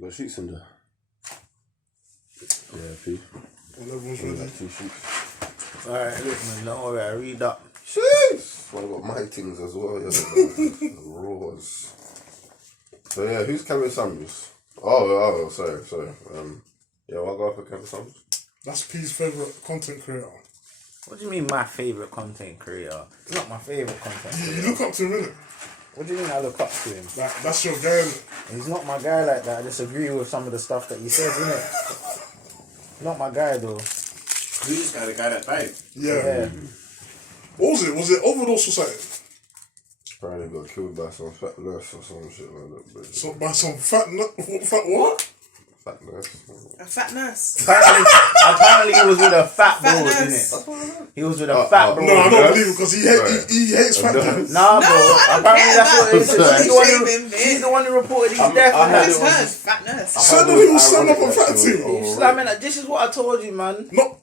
Got sheets in there. Yeah, P. When everyone's ready. Like 2 sheets. Alright, look, man, don't worry, I read up. Jeez! Well, I got my things as well. Yeah, raws. So yeah, who's Kevin Samuels? Oh, sorry. Yeah, I'll go for Kevin Samuels. That's P's favourite content creator. What do you mean my favourite content creator? He's not my favourite content You creator. look up to him, innit? What do you mean I look up to him? That's your guy, innit? He's not my guy like that. I disagree with some of the stuff that he says, innit? Not my guy though. Who's the guy that died? Yeah. What was it? Was it overdose or something? Apparently got killed by some fat nurse or some shit like that. So, by some fat what? Fat nurse. A fat nurse. Apparently he was with a fat bro, nurse. innit? He was with a fat bro. No, I don't believe it because he hates fat nurse. Nah, No, bro. I don't Apparently care that's about what it is. him. He's the one who reported his death. I heard innit? It's it was- hers, fat nurse. Said that he was slamming up a fat team. Slamming it. This is what I told you, man. Not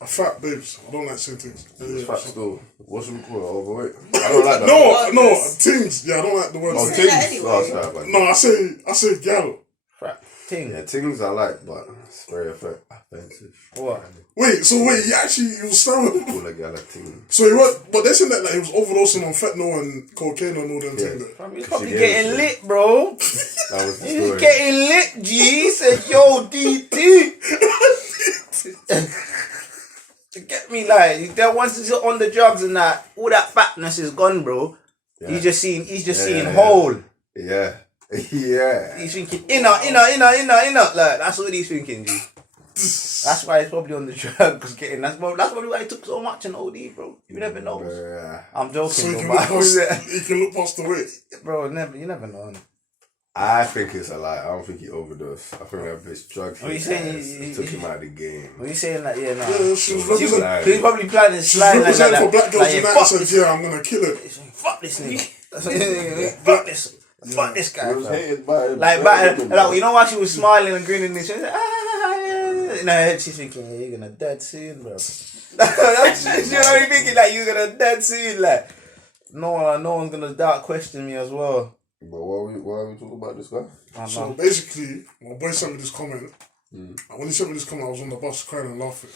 a fat babes. I don't like saying things. It's fat still. What's it called? Overweight. I don't like that. No, things. Yeah, I don't like the word. Oh, Say things. that anyway. Oh, sorry, man. No, I say gal. Fat thing. Yeah, things I like, but it's very offensive. What? Wait, he was slamming. All the gal a thing. So he was, but they said that like he was overdosing on fentanyl and cocaine and all them things. He's probably She getting gave lit, bro. That was the He's story. getting lit, G. He said, yo, DT. To get me, like, that once he's on the drugs and that, all that fatness is gone, bro. Yeah. He's just seeing Yeah. whole. Yeah. Yeah. He's thinking inner. Like, that's what he's thinking, G. That's why he's probably on the drugs getting. That's probably why he took so much in OD, bro. You never know. Yeah. I'm So joking, he bro. can look past the weight. Bro, you never know. I think it's a lie. I don't think he overdosed. I think that bitch drugged What his you saying? ass and took him out of the game. What you saying that? Yeah, nah. Yeah, she was representing. He's probably planning She's slide like representing that. for Black Girls Like, yeah, United. fuck Said, this. yeah, I'm gonna kill it. Fuck this nigga. Fuck this. Fuck this guy. He was hated by Like, you know why she was smiling and grinning and she was like, in her head she's thinking, yeah, you're gonna dead soon, bro. That's you know what thinking, like, you're gonna dead soon, like. No one's gonna doubt question me as well. But why are we talking about this guy? So basically, my boy sent me this comment. And when he sent me this comment, I was on the bus crying and laughing.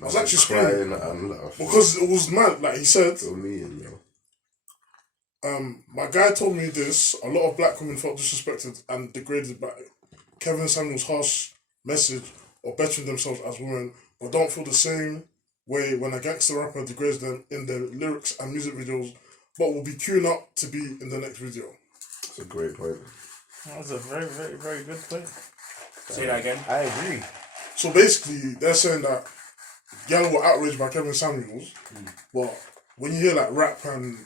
I was actually screaming crying and laughing. because it was mad. Like he said, So me and yo. my guy told me this. A lot of black women felt disrespected and degraded by Kevin Samuels' harsh message or bettering themselves as women, but don't feel the same way when a gangster rapper degrades them in their lyrics and music videos, but will be queuing up to be in the next video. That's a great point. That was a very, very, very good point. Say that again. I agree. So basically, they're saying that y'all were outraged by Kevin Samuels, but when you hear like rap and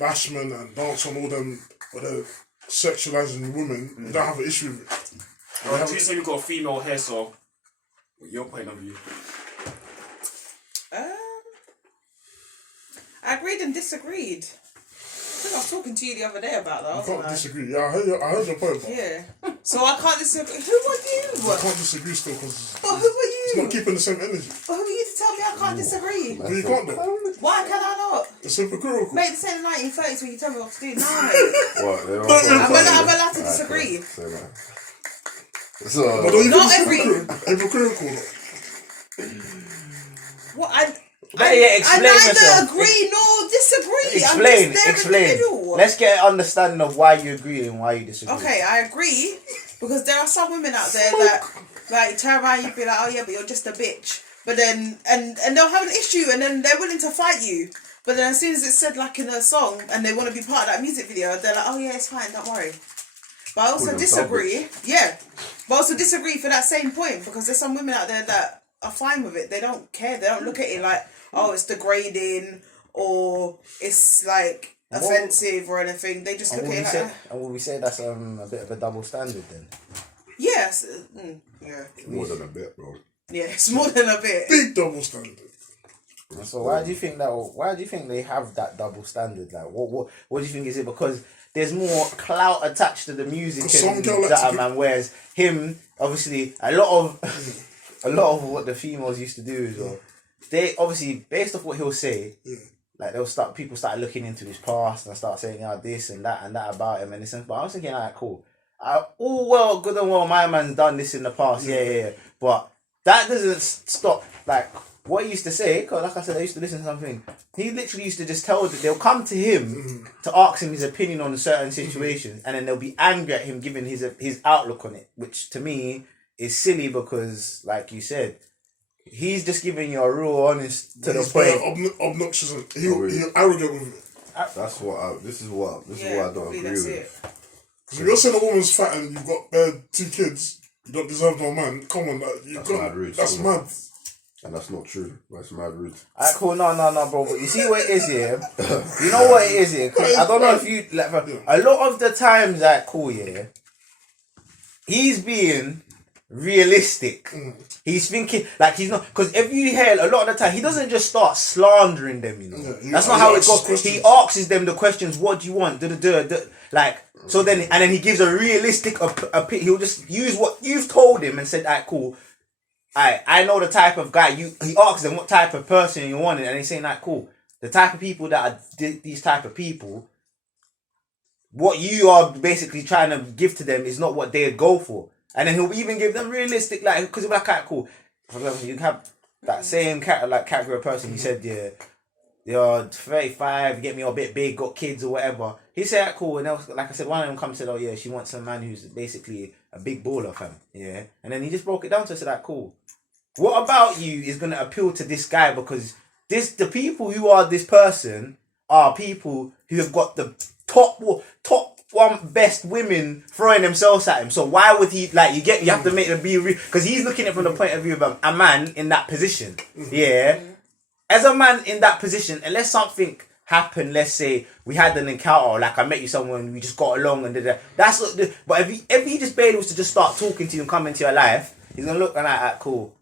bashment and dance on all them, or they're sexualizing women, you don't have an issue with it. Well, you say you got female hair, so your point of view. I agreed and disagreed. I think I was talking to you the other day about that. You wasn't can't I? disagree. Yeah, I heard your point, but Yeah. So I can't disagree. Who are you? I can't disagree still because But who are it's not you? keeping the same energy. But who are you to tell me I can't disagree? But you can't though. Why can I not? It's hypocritical. Mate, this ain't the 1930s when you tell me what to do. No, mate. What? They don't I'm allowed to disagree. Say that. But So, don't you Not think every- it's hypocritical though? What Explain I neither yourself. agree nor disagree. Explain. I'm just there in the middle. Let's get an understanding of why you agree and why you disagree. Okay, I agree because there are some women out there that like turn around, you'd be like, oh yeah, but you're just a bitch. But then and they'll have an issue and then they're willing to fight you. But then as soon as it's said like in a song and they want to be part of that music video, they're like, oh yeah, it's fine, don't worry. But I also disagree. Yeah, but I also disagree for that same point because there's some women out there that are fine with it. They don't care. They don't look at it like, oh, it's degrading or it's like offensive or anything. They just look at it like, and will we say that's a bit of a double standard then? yes, yeah, more than a bit, bro. yeah, it's more than a bit. Big double standard. So why do you think that? Why do you think they have that double standard? Like, what do you think is it? Because there's more clout attached to the music Some and girl like that to man. Whereas him, obviously, a lot of what the females used to do is, they obviously based off what he'll say, like people start looking into his past and start saying this and that about him and this. But I was thinking, alright, cool. all well, good and well, my man's done this in the past, yeah. But that doesn't stop, like, what he used to say, because like I said, I used to listen to something. He literally used to just tell them, they'll come to him to ask him his opinion on a certain situation, and then they'll be angry at him giving his outlook on it, which to me is silly because, like you said, he's just giving you a real honest to the point. Obnoxious and he's arrogant with it. This is what I don't agree with. Because if you're saying a woman's fat and you've got 2 kids, you don't deserve no man. Come on, that's mad. And that's not true. That's mad rude. Alright, cool. No, bro. But you see what it is here? You know what it is here? 'Cause I don't know if you... like, a lot of the times, like, cool, yeah, he's being realistic. He's thinking... Like, he's not... Because if you hear a lot of the time, he doesn't just start slandering them, you know. That's not how it goes. He asks them the questions, what do you want? Like... So then... And then he gives a realistic opinion. He'll just use what you've told him and said, alright, cool. I know the type of guy he asks them what type of person you want, and they're saying like, cool, the type of people that are these type of people, what you are basically trying to give to them is not what they'd go for. And then he'll even give them realistic, like, because he'll be like, alright, cool. For example, you have that same category of person. He said, yeah, you're 35, you get me a bit big, got kids or whatever. He said, cool, and else, like I said, one of them come and said, oh yeah, she wants a man who's basically a big baller, fam. Yeah. And then he just broke it down to us, said, cool. What about you is going to appeal to this guy? Because the people who are this person are people who have got the top one best women throwing themselves at him. So why would he, like, you have to make it be real, because he's looking at it from the point of view of a man in that position. Yeah. As a man in that position, unless something happened, let's say we had an encounter, like I met you someone, we just got along and did that. That's not but if he just barely was to just start talking to you and come into your life, he's gonna look and like, cool.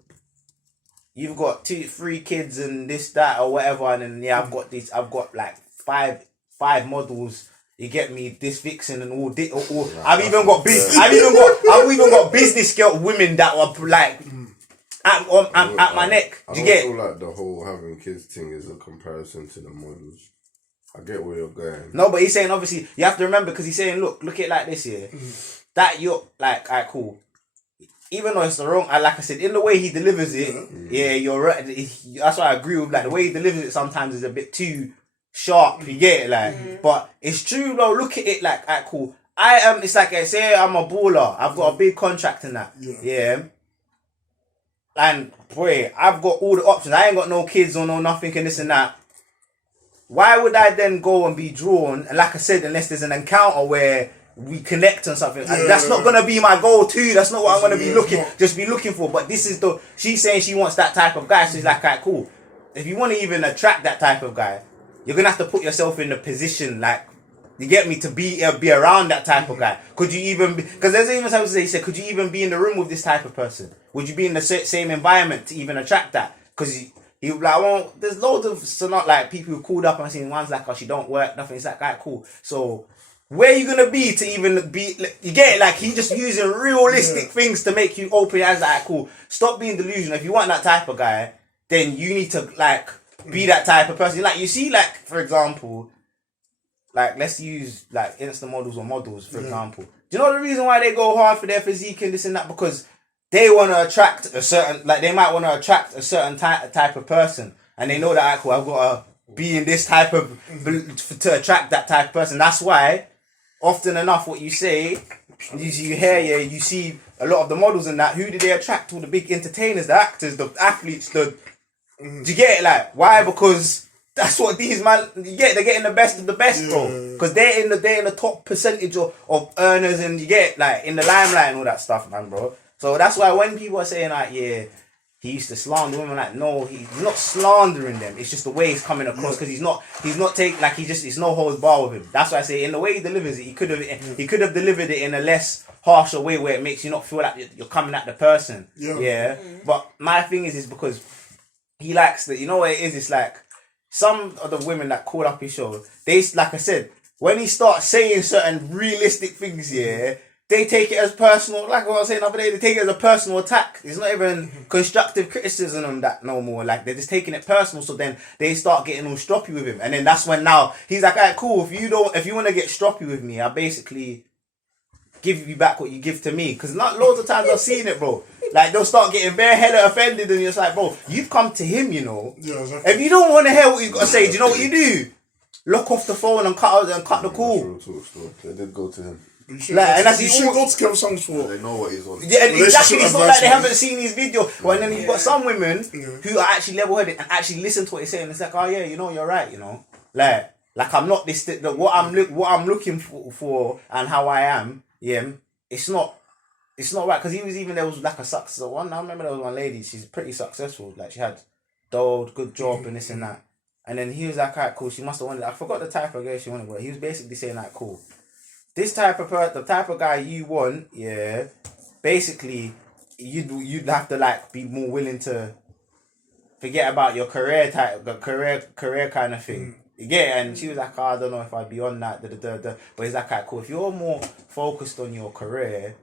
You've got 2-3 kids and this, that, or whatever, and then I've got like five models. You get me, this vixen and all this. I've even got business girl women that are like at my neck. Do you get? I feel like the whole having kids thing is a comparison to the models. I get where you're going. No, but he's saying obviously you have to remember, because he's saying, look at it like this here. That you're like, alright, cool. Even though it's the wrong, like I said, in the way he delivers it, yeah, you're right. That's why I agree with, like, the way he delivers it sometimes is a bit too sharp. You get it, like, but it's true though. Look at it like, alright, cool. It's like, say I'm a baller. I've got a big contract in that. Yeah. And boy, I've got all the options. I ain't got no kids or no nothing and this and that. Why would I then go and be drawn? And like I said, unless there's an encounter where we connect on something, and that's not gonna be my goal too. That's not what I'm gonna be looking for. But this is she's saying she wants that type of guy. So she's like, alright, cool. If you want to even attract that type of guy, you're gonna have to put yourself in the position, like, you get me, to be around that type of guy. Could you even? Because there's even something to say. He said, could you even be in the room with this type of person? Would you be in the same environment to even attract that? Because he like, well, there's loads of not like people who called up and seen one's like, oh, she don't work, nothing. It's like, alright, cool. So where are you gonna be to even be? You get it? Like, he's just using realistic things to make you open your eyes. Like, cool. Stop being delusional. If you want that type of guy, then you need to like be that type of person. Like, you see, like, for example, like, let's use like Insta models or models, for example. Do you know the reason why they go hard for their physique and this and that? Because they want to attract a certain, like, they might want to attract a certain type of person, and they know that, cool, I've got to be in this type of to attract that type of person. That's why often enough what you say, you hear, you see a lot of the models and that. Who do they attract? All the big entertainers, the actors, the athletes. Do you get it? Like, why? Because that's what these man, you get. They're getting the best of the best, bro. Because they're in the top percentage of earners, and you get, like, in the limelight and all that stuff, man, bro. So that's why when people are saying, like, yeah, he used to slander women, like, no, he's not slandering them. It's just the way he's coming across, because he's not taking, like, it's no holds bar with him. That's why I say, in the way he delivers it, he could have delivered it in a less harsher way where it makes you not feel like you're coming at the person. Yeah. But my thing is because he likes that, you know what it is? It's like some of the women that called up his show, they, like I said, when he starts saying certain realistic things, they take it as personal, like what I was saying the other day, they take it as a personal attack. It's not even constructive criticism on that no more. Like, they're just taking it personal, so then they start getting all stroppy with him. And then that's when now he's like, alright, cool, if you want to get stroppy with me, I basically give you back what you give to me. Because not loads of times I've seen it, bro. Like, they'll start getting bare hella offended, and you're just like, bro, you've come to him, you know. Yeah, exactly. If you don't want to hear what he's got to say, do you know what you do? Lock off the phone and cut the call. Real talk, still. They did go to him. You and shouldn't go to Kevin Samuels for. They know what he's on. Yeah, and exactly. It's not like they advancement. haven't seen his video. Well, and then you've got some women who are actually level-headed and actually listen to what he's saying. It's like, oh yeah, you know, you're right. You know, like I'm not this. What I'm looking for and how I am. Yeah, it's not right, because there was like a success one. I remember there was one lady. She's pretty successful. Like, she had dough, good job, and this and that. And then he was like, alright, cool. She must have wanted. I forgot the type of girl she wanted, but he was basically saying, like, cool. This type of the type of guy you want, yeah. Basically, you'd have to like be more willing to forget about your career career kind of thing. You get it? And she was like, oh, I don't know if I'd be on that. But he's like, alright, cool. If you're more focused on your career,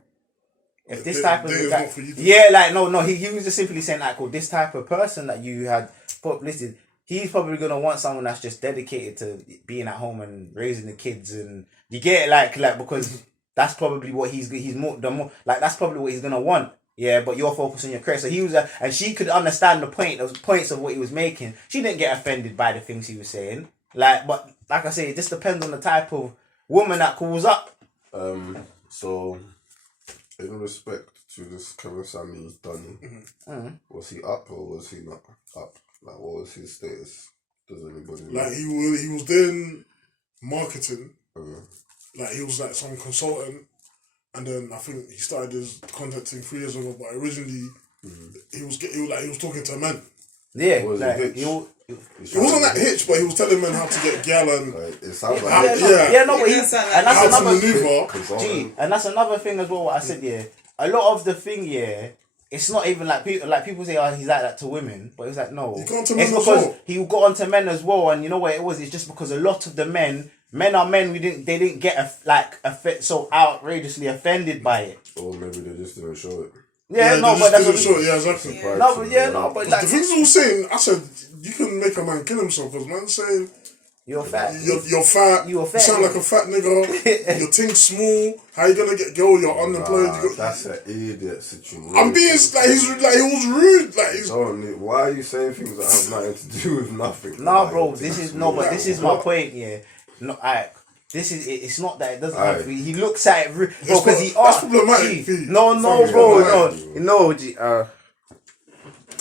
if this type of guy, he was just simply saying, like, cool, this type of person that you had put listed, he's probably gonna want someone that's just dedicated to being at home and raising the kids, and you get it, like because that's probably what he's more like, that's probably what he's gonna want. Yeah, but you're focused on your career. So he was, and she could understand the points of what he was making. She didn't get offended by the things he was saying. Like, but like I say, it just depends on the type of woman that calls up. So, in respect to this Kevin Samuels done, was he up or was he not up? Like, what was his status? Does anybody know? Like, he was doing marketing. Like, he was like some consultant, and then I think he started his content thing 3 years ago. But originally, he was talking to men. Yeah, Was like, it He wasn't that hitch, but he was telling men how to get gal and Like, it sounds like but he's, and that's how to another maneuver. and that's another thing as well. What I said, yeah, a lot of the thing, yeah. It's not even like people say, oh, he's like that to women, but it's like, no. He got onto it's men as because well. he got onto men as well, and you know what it was? It's just because a lot of the men are men. They didn't get so outrageously offended by it. or maybe they just didn't show it. Yeah, no, but that's what yeah, exactly. No, but like, The things I was saying, I said you can make a man kill himself, because man saying you're fat. You're fat. You sound like a fat nigga. Your thing's small. How you gonna get girl? You're unemployed. That's an idiot situation. I'm being he was rude. Like, he's why are you saying things that have nothing to do with nothing? No, Like, bro, this is my point. Yeah, no, it's not that it doesn't have to be. He looks at it, bro, because he that's problematic.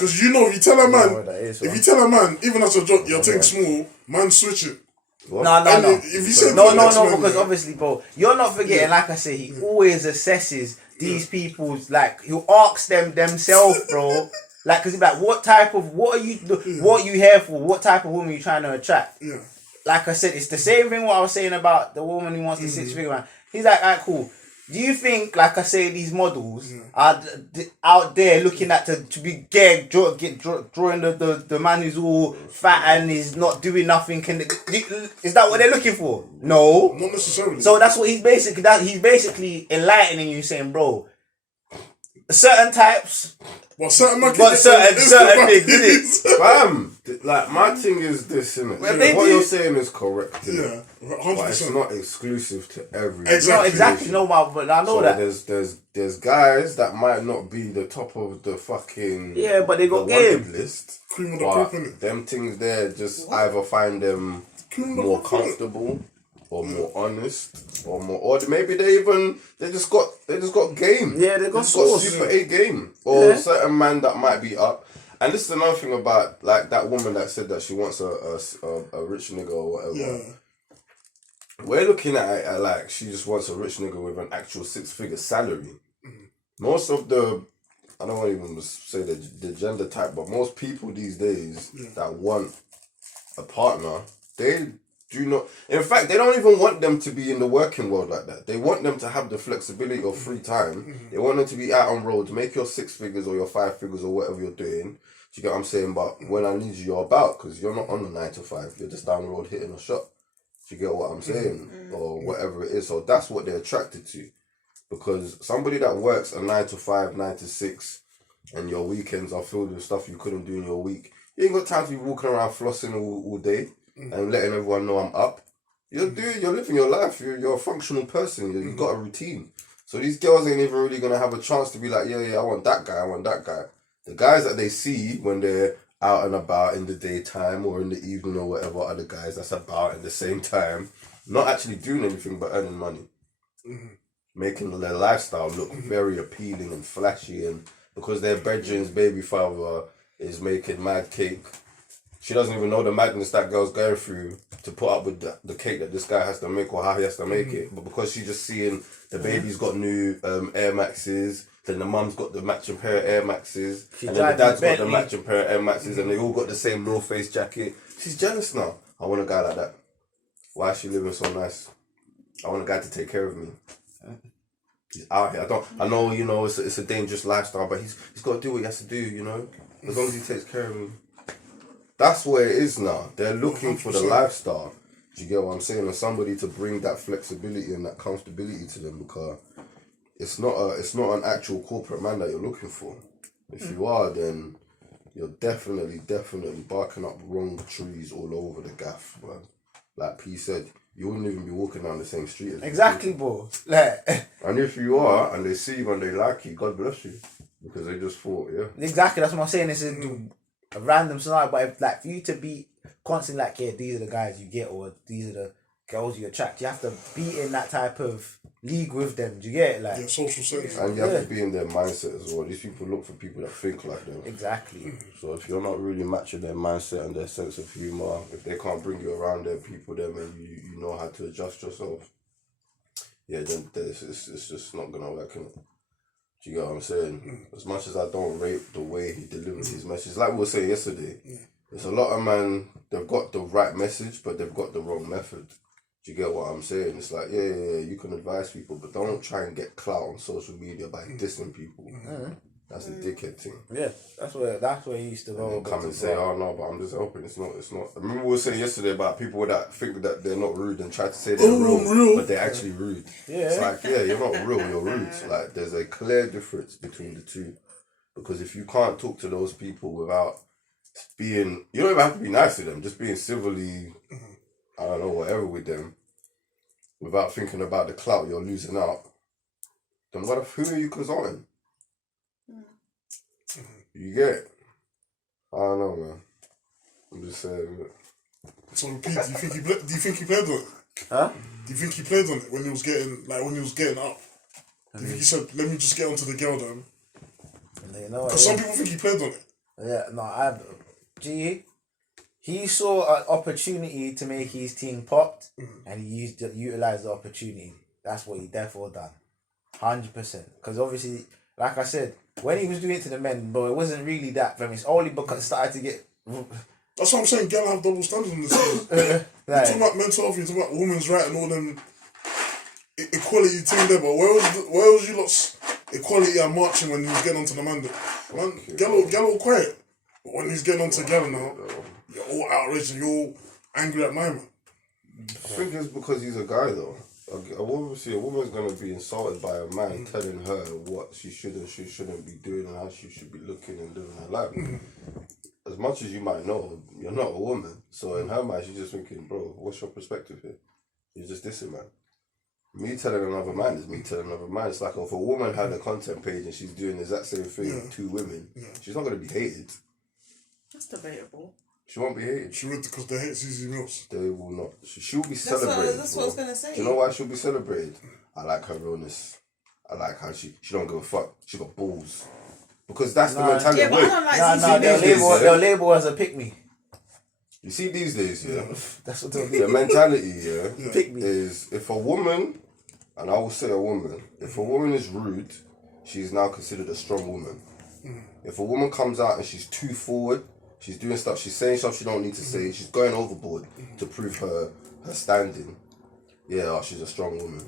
Because you know, if you tell a man, even as a joke, your thing's small, man, switch it. What? No. If you say No, because obviously, bro, you're not forgetting. Like I say, he always assesses these people's, like, he'll ask them themselves, bro. Like, because he's like, what are you here for? What type of woman are you trying to attract? Yeah. Like I said, it's the same thing what I was saying about the woman who wants the 6-figure man. He's like, alright, cool. Do you think, like I say, these models are out there looking at to be drawing the man who's all fat and is not doing nothing? Is that what they're looking for? No, not necessarily. So that's what he's basically enlightening you, saying, bro, certain types. Well, certain things, innit? Fam, like, my thing is this, innit? Well, what you're saying is correct, innit? Yeah, 100%. But it's not exclusive to every. Exactly. No, but I know that. There's guys that might not be the top of the fucking but they got game list. Cream of the crop, innit? Them things there just either find them more comfortable, or more honest, or maybe they just got game. Yeah, they got Super 8 game, or certain man that might be up. And this is another thing about, like, that woman that said that she wants a rich nigga or whatever. Yeah. We're looking at it at, like, she just wants a rich nigga with an actual 6-figure salary. Most of the, I don't want to even say the gender type, but most people these days that want a partner, they do not. In fact, they don't even want them to be in the working world like that. They want them to have the flexibility of free time. They want them to be out on roads, make your 6 figures or your 5 figures or whatever you're doing. Do you get what I'm saying? But when I need you, you're about, because you're not on the 9 to 5. You're just down the road hitting a shot. Do you get what I'm saying? Or whatever it is. So that's what they're attracted to. Because somebody that works a 9 to 5, 9 to 6, and your weekends are filled with stuff you couldn't do in your week, you ain't got time to be walking around flossing all day and letting everyone know I'm up. You're living your life. You're a functional person. You've got a routine. So these girls ain't even really gonna have a chance to be like, yeah, I want that guy, The guys that they see when they're out and about in the daytime or in the evening or whatever are the guys that's about at the same time, not actually doing anything but earning money. Making their lifestyle look very appealing and flashy, and because their brethren's baby father is making mad cake, she doesn't even know the madness that girl's going through to put up with the cake that this guy has to make or how he has to make it. But because she's just seeing the baby's got new Air Maxes, then the mum's got the matching pair of Air Maxes, and then the dad's got the matching pair of Air Maxes, and they all got the same North Face jacket. She's jealous now. I want a guy like that. Why is she living so nice? I want a guy to take care of me. He's out here. I know, you know, it's a dangerous lifestyle, but he's got to do what he has to do, you know? As long as he takes care of me. That's where it is now. They're looking for the lifestyle. Do you get what I'm saying? And somebody to bring that flexibility and that comfortability to them, because it's not an actual corporate man that you're looking for. If you are, then you're definitely barking up wrong trees all over the gaff, man. Like P said, you wouldn't even be walking down the same street as Exactly, bro. Like, and if you are, and they see you and they like you, God bless you. Because they just thought, yeah. exactly, that's what I'm saying. It's a random scenario, but if, like, for you to be constantly like, yeah, these are the guys you get, or these are the girls you attract, you have to be in that type of league with them. Do you get it? Like, social settings. And you have to be in their mindset as well. These people look for people that think like them. exactly. So if you're not really matching their mindset and their sense of humour, if they can't bring you around their people, then you know how to adjust yourself. Yeah, then it's just not gonna work. Do you get what I'm saying? As much as I don't rate the way he delivers his message, like we were saying yesterday, there's a lot of man, they've got the right message, but they've got the wrong method. Do you get what I'm saying? It's like, yeah, you can advise people, but don't try and get clout on social media by dissing people. That's a dickhead thing. Yeah, that's where he used to go. And come and say, oh no, but I'm just helping. It's not. I remember we were saying yesterday about people that think that they're not rude and try to say they're real, but they're actually rude. Yeah. It's like, yeah, you're not real, you're rude. Like, there's a clear difference between the two. Because if you can't talk to those people without being, you don't even have to be nice to them, just being civilly, I don't know, whatever with them, without thinking about the clout you're losing out, then who are you consulting? You get it? I don't know, man. I'm just saying. Look. So, Pete, do you think he played on it? Huh? Do you think he played on it when he was getting up? Do you think he said, "Let me just get onto the girl then"? Because some people think he played on it. Yeah, no, he saw an opportunity to make his team popped, and he utilized the opportunity. That's what he therefore done, 100%. Because obviously, like I said, when he was doing it to the men, but it wasn't really that for him. It's only because it started to get. That's what I'm saying. Girls have double standards in this. You're talking about mental health. You're talking about women's right and all them equality thing there. But where was you lot's equality and marching when he was getting onto the man? Girl all quiet. But when he's getting onto girl now, you're all outraged and you're all angry at my man. I think it's because he's a guy though. Obviously, a woman's gonna be insulted by a man telling her what she should and she shouldn't be doing and how she should be looking and living her life. As much as you might know, you're not a woman. So in her mind, she's just thinking, bro, what's your perspective here? You're just dissing, man. Me telling another man is me telling another man. It's like if a woman had a content page and she's doing the exact same thing with two women, she's not gonna be hated. That's debatable. She won't be hated. She would, because they hate Susie Mills. They will not. She'll be celebrated. That's what I was going to say. Do you know why she'll be celebrated? I like her realness. I like how she don't give a fuck. She got balls. Because that's the mentality. Yeah, but I don't like they'll label as a pick-me. You see these days, yeah? That's what they'll The mentality, is if a woman, and I will say a woman, if a woman is rude, she's now considered a strong woman. If a woman comes out and she's too forward, she's doing stuff, she's saying stuff she don't need to say, she's going overboard to prove her standing. Yeah, she's a strong woman.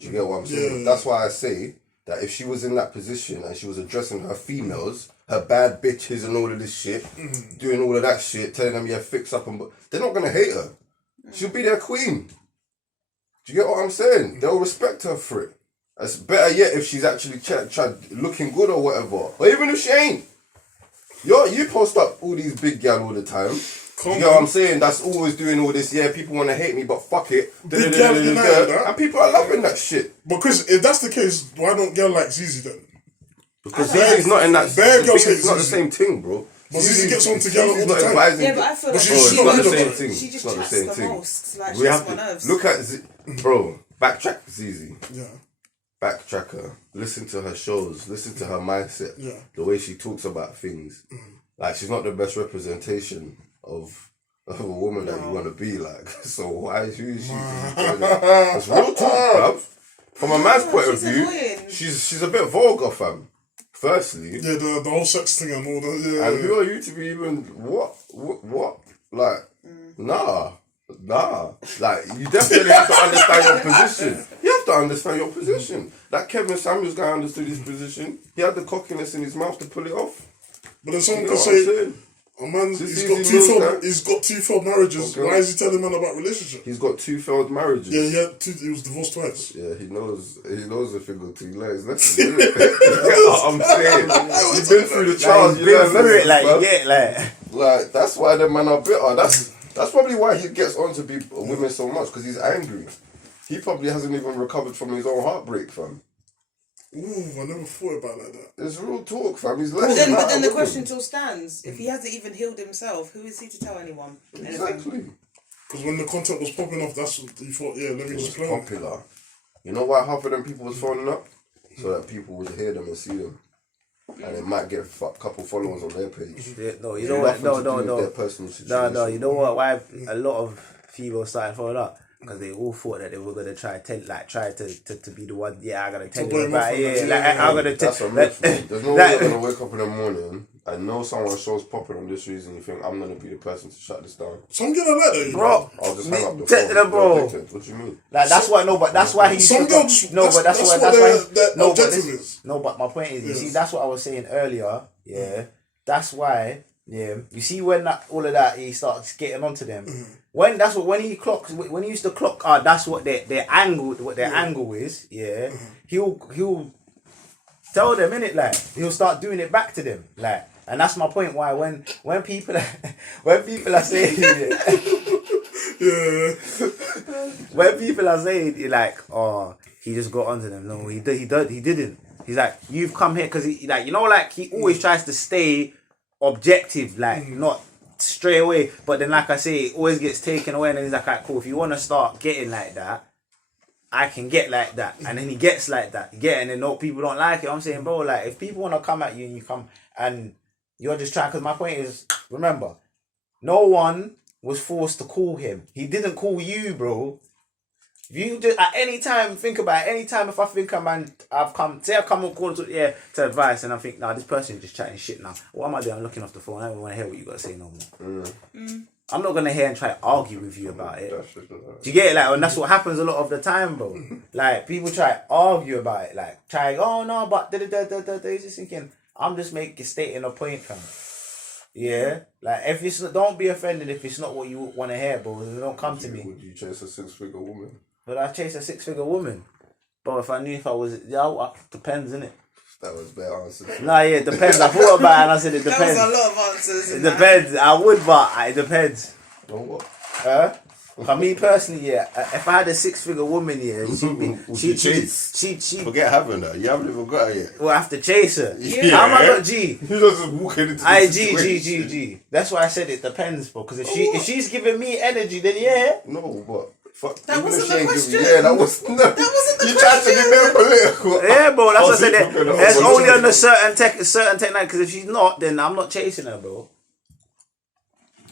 Do you get what I'm saying? That's why I say that if she was in that position and she was addressing her females, her bad bitches and all of this shit, doing all of that shit, telling them, yeah, fix up, and they're not going to hate her. She'll be their queen. Do you get what I'm saying? They'll respect her for it. It's better yet if she's actually looking good or whatever. Or even if she ain't. You post up all these big gal all the time, You know what I'm saying? That's always doing all this. Yeah, people want to hate me, but fuck it. Big girl United, And people are loving that shit. But Chris, if that's the case, why don't girl like Zizi then? Because Zizi's not in that. Bare girls hate It's not the Zizi. same thing, bro. But Zizi gets on together all the time. Yeah, but I feel like she's It's not the not same good. thing. she It's just not the chats same the thing. most. Like, We she's have my to nerves. look at bro. Backtrack Zizi. Yeah. Backtrack her. Listen to her shows. Listen to her mindset. Yeah. The way she talks about things. Like, she's not the best representation of a woman that you want to be like. So who is she? It's real talk, bruv. From a man's point of she's view, annoying. she's a bit vulgar, fam. Firstly, Yeah, the whole sex thing and all that. Yeah. and who are you to be even what? Like, nah. Like, you definitely have to understand your position. You have to understand your position. That Kevin Samuels guy understood his position. He had the cockiness in his mouth to pull it off. But then someone You know could what I'm say, saying? a man, Zizi knows he's got two failed marriages. Okay. Why is he telling man about relationships? He's got 2 failed marriages. Yeah, he was divorced twice. Yeah, he knows a thing or two. Like, listen, you get what I'm saying? You've been through the trials, you learn through it, lessons, like, bruv. you get, like... Like, that's why the man are bitter. That's probably why he gets on to women so much, because he's angry. He probably hasn't even recovered from his own heartbreak, fam. Ooh, I never thought about it like that. It's real talk, fam. He's But letting then the question still stands. If he hasn't even healed himself, who is he to tell anyone? Anything? Exactly. Because when the content was popping off, that's what he thought, yeah, let me just play on it. Popular. You know why half of them people was phoning up? So that people would hear them and see them. And they might get a couple followers on their page. Yeah, no, you know what? No. Their personal situation. No, you know what? Why a lot of females started following up? Because they all thought that they were gonna try to be the one. Yeah, I gotta tell you about it. Yeah, like I'm gonna tell. That's a myth, man. There's no way you're gonna wake up in the morning and know someone's show's popping on this reason. You think I'm gonna be the person to shut this down? Some girl like that, you know. Bro, I'll just hang up the te- phone. bro. Don't take it. What do you mean? like that's why. No, but that's why he. Some girls just, No, but that's why. what That's why. their No, but objective this, is. no, but my point is, you Yes. see, that's what I was saying earlier. Yeah, that's why. Yeah, you see when all of that he starts getting onto them. When he used to clock. That's what their angle is. Yeah, he'll tell them, innit, like he'll start doing it back to them, like, and that's my point. Why when people are saying Yeah. when people are saying like, oh, he just got onto them. No, he didn't. He's like, you've come here because he like, you know, like he always tries to stay objective, like not straight away. But then, like I say, it always gets taken away, and then he's like, alright, cool. If you want to start getting like that, I can get like that, and then he gets like that. You get, and then no, people don't like it. I'm saying, bro, like if people want to come at you and you come and you're just trying, because my point is, remember, no one was forced to call him. He didn't call you, bro. If you just at any time think about it, any time if I think I've come on call to advice and I think, nah, this person is just chatting shit now. What am I doing? I'm looking off the phone. I don't want to hear what you got to say no more. I'm not gonna hear and try to argue with you about it. Do you get it? Like, and that's what happens a lot of the time, bro. Like people try to argue about it, like try, oh no, but they're just thinking, I'm just stating a point, fam. Yeah, like if it's don't be offended if it's not what you want to hear, bro. Don't come to me. Would you chase a 6-figure woman? But I chase a 6-figure woman. But if I knew if I was, depends, innit? That was better answer. Nah, yeah, it depends. I thought about it and I said it That depends. was a lot of answers. It depends. I would, but it depends. No what? For me personally, yeah, if I had a 6-figure woman, yeah, she'd She'd forget having her. You haven't even got her yet. well, I have to chase her. Yeah. How am I got G? You just walking into the situation. G. That's why I said it depends, bro. Because if she's giving me energy, then yeah. No, but fuck. That even wasn't if she the ain't question. giving- Yeah, that wasn't the You You tried to be very political. Yeah, bro. That's what I said. There's only on a certain. certain technique. Because if she's not, then I'm not chasing her, bro.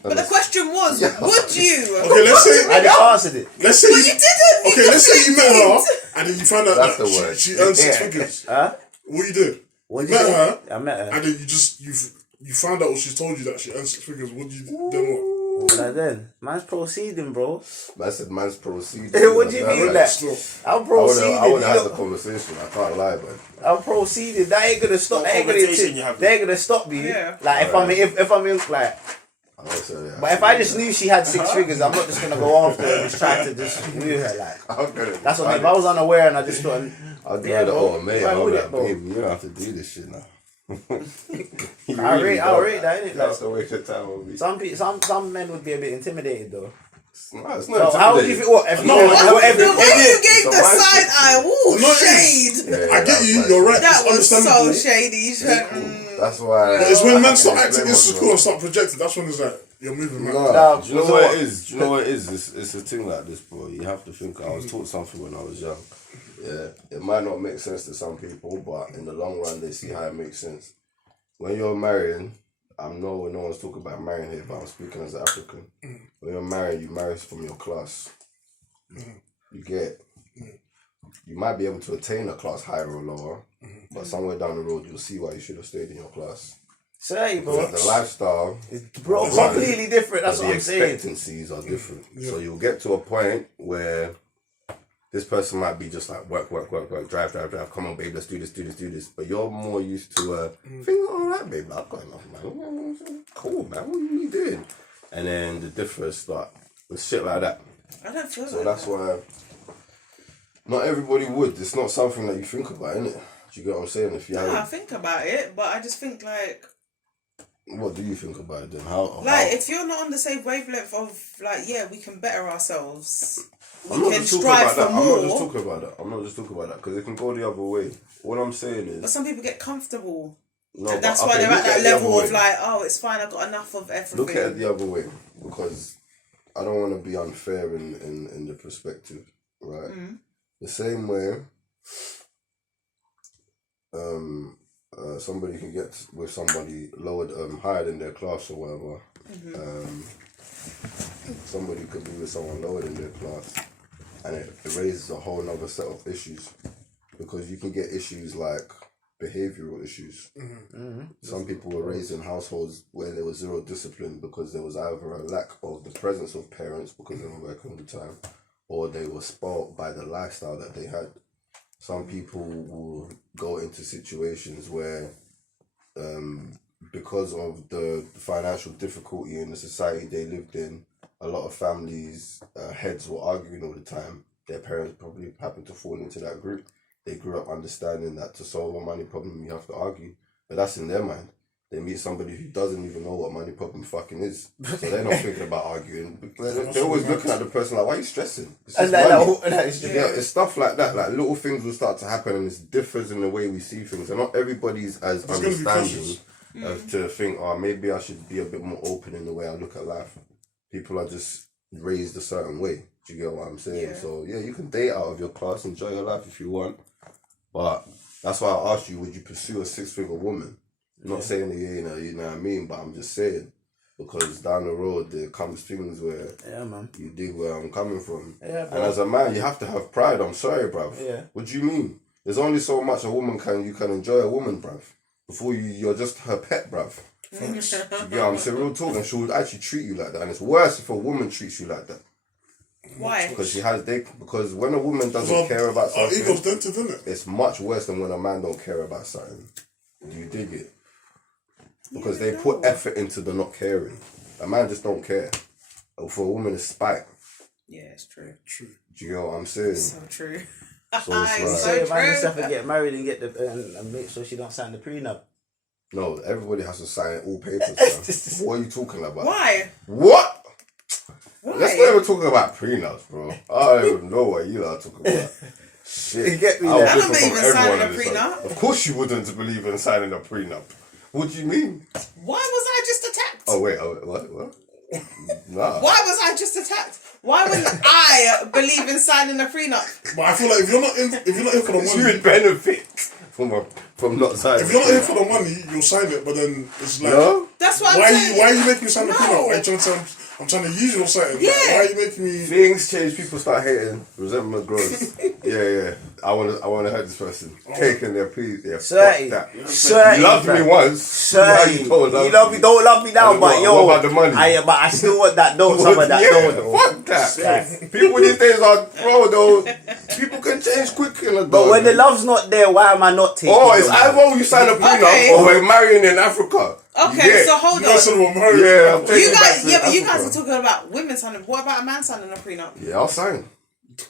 But the question was, would you? Okay, let's say I just answered it. let's say But you didn't. Okay, let's say you met her and then you found out That's that the word. she earns 6 Yeah. figures. Huh? What you did? What You did you met say? her I met her. and then you found out, or she told you that she earns 6 figures. What do you then what? Like then, man's proceeding, bro. I said man's proceeding. What do you mean, like? Still. I'm I proceeding. would have had the conversation. I can't lie, man. I'm proceeding. That ain't gonna stop. What That ain't conversation you gonna. having? They ain't gonna stop me. Yeah. Like if I'm in like. I would say, yeah. But if I just knew she had 6 figures, I'm not just gonna go after her and just try to just woo her. Like I'm gonna. that's what I mean. If I was unaware and I just thought, I'll give yeah, her the bro, mate. why I'm would like, it, bro? babe, you don't have to do this shit now. I rate that, innit? That's a waste of time on me. Some men would be a bit intimidated though. It's So not how would you feel? What? The way you gave the side eye, ooh, No, shade. I get you. You're right. That it's was so understandable. shady. You said, That's why. But it's when men start It's acting them, insecure bro. and start projecting. That's when it's like you're moving mad. Nah, do you know so what what? it is? Do you know what it is? It's a thing like this, bro. You have to think. I was taught something when I was young. Yeah, it might not make sense to some people, but in the long run, they see how it makes sense. When you're marrying, no one's talking about marrying here, but I'm speaking as an African. When you're marrying, you marry from your class. You get. You might be able to attain a class higher or lower, but somewhere down the road, you'll see why you should have stayed in your class. Say, bro. The lifestyle, Bro, completely different. That's the what I'm saying. expectancies are different. So you'll get to a point where this person might be just like work, drive. Come on, babe, let's do this. But you're more used to things all right, babe. I've got enough, man. Cool, man. What are you doing? And then the difference start with shit like that. I don't feel So like that's why not everybody would. It's not something that you think about, innit? Do you get what I'm saying? If you I haven't, think about it, but I just think like what do you think about it then? How? if you're not on the same wavelength of like, yeah, we can better ourselves. I'm We not can just talking strive about for that. I'm not just more. talking about that. I'm not just talking about that because it can go the other way. What I'm saying But is, some people get comfortable. no, And that's but, why okay, they're look at that it the other level of way. like, oh, it's fine, I've got enough of everything. Look at it the other way because I don't want to be unfair in the perspective, right? The same way, somebody can get with somebody lowered, higher than their class or whatever. Somebody could be with someone lower than their class, and it raises a whole nother set of issues because you can get issues like behavioral issues. Some people were raised in households where there was zero discipline because there was either a lack of the presence of parents because they were working all the time, or they were spoiled by the lifestyle that they had. Some people will go into situations where because of the financial difficulty in the society they lived in, a lot of families' heads were arguing all the time. Their parents probably happened to fall into that group. They grew up understanding that to solve a money problem, you have to argue. But that's in their mind. They meet somebody who doesn't even know what money problem fucking is. So they're not thinking about arguing. They're always looking at the person like, why are you stressing? It's just money. Yeah, it's stuff like that. Like little things will start to happen and it differs in the way we see things. And not everybody's as understanding to think, oh, maybe I should be a bit more open in the way I look at life. People are just raised a certain way. Do you get what I'm saying? Yeah. So yeah, you can date out of your class, enjoy your life if you want. But that's why I asked you, would you pursue a 6-figure woman? I'm not saying that you know what I mean, but I'm just saying because down the road there comes things where you dig where I'm coming from. Yeah, and as a man, you have to have pride. I'm sorry, bruv. Yeah. What do you mean? There's only so much a woman you can enjoy a woman, bruv. Before you're just her pet, bruv. You get what I'm saying? Real talk, and she'll actually treat you like that. And it's worse if a woman treats you like that. Why? Because when a woman doesn't care about something, ego's dented, isn't it? it's much worse than when a man don't care about something. Do you dig it? Because they put effort into the not caring. A man just don't care. Or for a woman, it's spite. Yeah, it's true. True. Do you know what I'm saying? So true. So it's It's like, so Say a man true. yourself and get married and get and make sure she don't sign the prenup. no, everybody has to sign all papers. Man. What are you talking about? Why? What? Why? Let's not even talk about prenups, bro. I don't even know what you are talking about. Shit. You get me I would there. I don't differ from believe in signing everyone a on this prenup. side. Of course you wouldn't believe in signing a prenup. What do you mean? Why was I just attacked? Oh wait, what? Nah. Why was I just attacked? Why would I believe in signing a prenup? But I feel like if you're not in for the You money, would benefit from not signing. if you're not in for the money, you'll sign it. But then it's like, No? That's what I'm why saying. are you making me sign the No. prenup? Why are you trying to say I'm trying to use you or something? Yeah. Like, why are you making me? Things change, people start hating, resentment grows. yeah. I wanna hurt this person. Taking their pleas, yeah. Certain. Fuck that. Certain, You loved me fam. once. Now Certain. you don't love me. Don't love me now, And but what- yo. what about the money? But I still want that dough, some of that dough though. Fuck that. Yeah. People these days are though. People can change quick in a dog. But when the love's not there, why am I not taking Oh, it's it? either you sign a prenup Okay. or we're marrying in Africa. Okay, Yeah. so hold You guys said on. we're married. Yeah, I'm taking You it back guys, to yeah, but you guys Africa. are talking about women signing. What about a man signing a prenup? Yeah, I'll sign.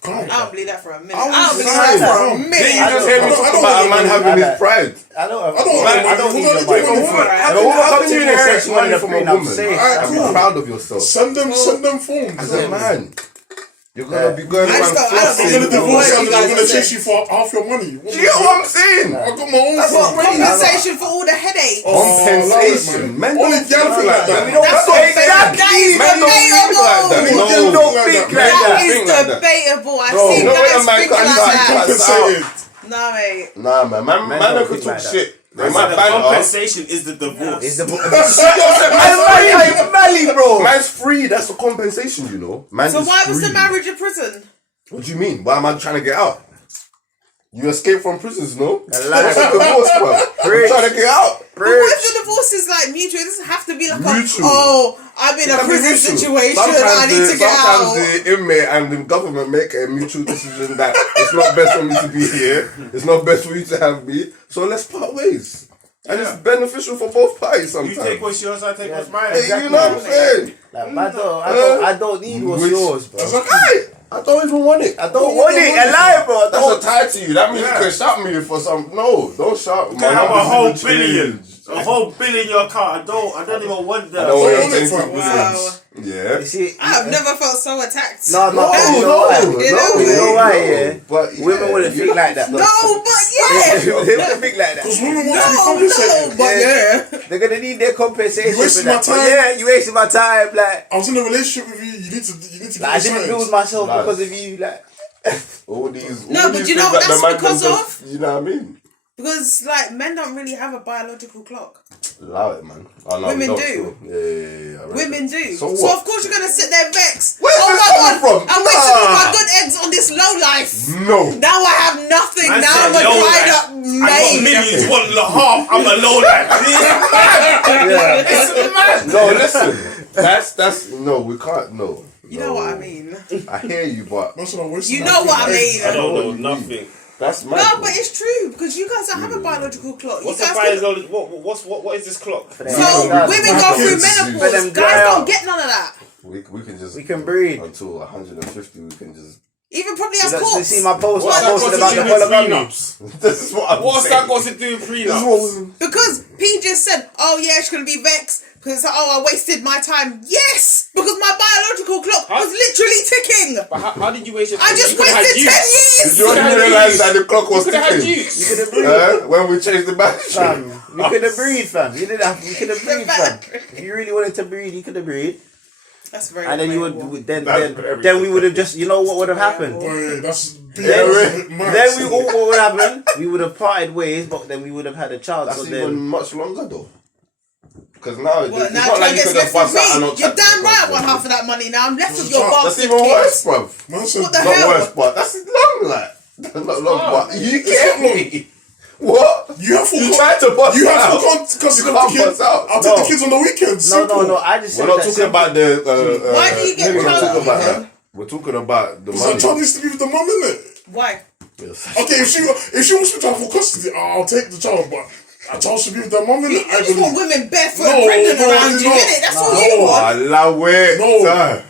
Come on. I don't believe that for a minute. I'm I don't believe saying, that for a Did minute. you just hear me talk about a man having his pride? I don't need need your money. How can you inherit money from a woman? Alright, Be cool. proud of yourself. Send them phones. As a man, you're gonna be going I around just don't- I don't flossing. think I'm gonna divorce you. you guys I'm gonna are chase saying. you for half your money. Do you know what I'm saying? I got my own That's what phone. Compensation for all the headaches. Compensation. Men Only don't girl think think like that. We don't That's think what that is Men don't think like that. debatable. No, You don't think like that. That is Think like that. debatable. I've Bro, seen you know when a guys man think can't like start that. Compensated. No, mate. Nah, man Men could don't talk think like that. shit. They I might said the bang us. compensation is the divorce. It's the I'm Mali, bro. Man's free. That's a compensation, you know. Man So is why was the free. marriage a prison? What do you mean? Why am I trying to get out? You escape from prisons, no? lie. That's a divorce, bro. I'm trying to get out. But what if the divorce is like mutual? It doesn't have to be like Mutual. I'm in It a can be prison mutual. situation. Sometimes I need to get out. Sometimes the inmate and the government make a mutual decision that it's not best for me to be here. It's not best for you to have me. So let's part ways. And it's beneficial for both parties You sometimes. take what's yours, I take what's mine. Hey, you know what I'm saying? Like, I don't need what's Which- yours, bro. Right. I don't even want it. I don't want it. I lie, bro. I That's don't. a tie to you. That means you can shout me for some. No, don't shout. You can have a whole Change. billion. A whole billion in your car. I don't even want that. I don't want Wow. your tainted Wow. billions. Yeah. You see, I've never felt so attacked. no, No, you know why? You know why? Yeah, But women wouldn't think like that. No, but yeah. They wouldn't think like that. Because women want to be No, compensated. but yeah. They're gonna need their compensation. You wasted for that. my time. But yeah, you wasted my time. Like, I was in a relationship with you. You need to I didn't build myself Lies. because of you. Like, all these. No, all but these you know things what that that's the man because can of? just- You know what I mean? Because like men don't really have a biological clock. Allow it, man. Oh, no, Women we don't do. still. Yeah. I read Women it. do. So So what? of course you're gonna sit there vexed. Where's oh this my coming god! from? I'm wasting all my Nah. good eggs on this low life. No. Now I have nothing. Man now said I'm a low dried life. up I got maid. millions, 1.5. I'm a low life. No, listen. That's no. We can't. No. You know what I mean? I hear you, but You know what I mean? I don't know nothing. that's my. No, but it's true because you guys don't have a biological clock. What's you the guys can, biological? What is this clock? so Yeah. women go through Kids. For menopause. them Guys dry don't out. get none of that. we can just we can breed. until 150. We can just. Even probably as You corpse. see my post? What's I that got posted to about do the with polygamy. prenups? This is what I'm What's saying. that got to do with This is prenups? what Because P just said, oh yeah, she's gonna be vexed because I wasted my time. Yes, because my biological clock was literally ticking. But how did you waste your time? I just You could've had wasted 10 youth. years. You only realize that the clock was You could have had ticking. youth. You could have breed, When we changed the battery. fam. You could have breed, fam. You didn't have. You could have breed, fam. battery. If you really wanted to breed, you could have breed. That's very. And then you debatable. would then That's then we would have just, you know what would have happened. Boy, that's Then mad. what would happen? We would have parted ways, but then we would have had a child. That's So even then, much longer though. Because now Well, it's now not try like to you get could have left with bust out and me. not You're chat damn to right. I the want person. half of that money now. I'm left with your That's bastard even worse, kids. bruv. Man said, What the Not hell? worse, but that's long, like. That's not long, but you It's get not long. me. What? You have full You tried to bust You have out. full custody You of can't the kids. bust out. I'll take No. the kids on the weekends. no. Simple. I just We're said not that talking simple. about the. Why do you get we're not child talking about care? that. We're talking about the Because money. a child needs to be with the mum, innit? Why? Yes. Okay, if she wants me to have full custody, I'll take the child, but a child should be with their mum, You innit? I just want believe. women barefoot No, and pregnant no, around you, no. innit? That's all you Oh, want. allow it. No. sir.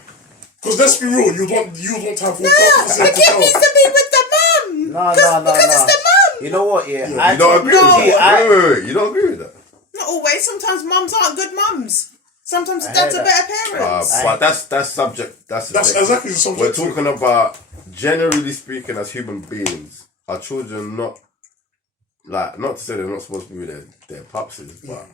Because let's be real, you'd want to have full No, custody the of the kid needs child. to be with the mum. No. Because it's the mum. You know what? Yeah, You don't agree with that? Wait. You don't agree with that? Not always. Sometimes mums aren't good mums. Sometimes I dads hear are that. better parents. But that's subject. That's exactly the subject. We're talking about, generally speaking, as human beings, our children not to say they're not supposed to be with their pupsies, but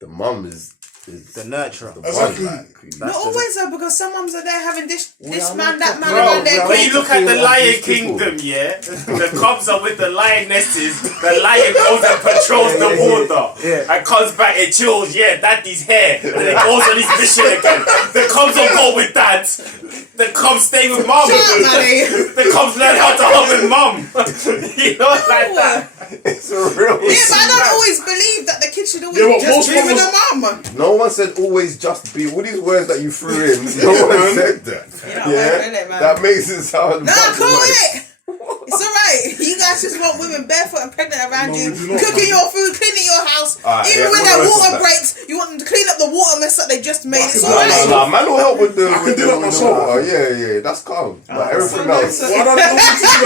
the mum is The nurturer. the Exactly. one, like, Not always though, because some mums are there having this are man, that man Bro, around their when kids. you look at the Lion these people. Kingdom, yeah, the cubs are with the lionesses. The lion goes and patrols the water and comes back and chills. Yeah, daddy's here, and then goes on his mission again. The cubs don't go with dad. The cubs stay with mum. Shut up, Manny. The cubs learn how to hug with mum. You know, like that. it's a real. Yeah, but I don't always believe that the kid should always Yeah, but just most be with mums- the mum. No one said always just be. All these words that you threw in, no one said that. You're not wearing it, man. That makes it sound. Nah, much cool worse. with it. It's alright. You guys just want women barefoot and pregnant around No, you, we do not, cooking man. your food, cleaning your house. Alright, Even yeah, when what their else is water that? breaks, you want them to clean up the water mess that they just made it Nah, alright. Nah, man will help with the. I can do that myself. Yeah, that's calm. But everything so else. nice. Why don't you do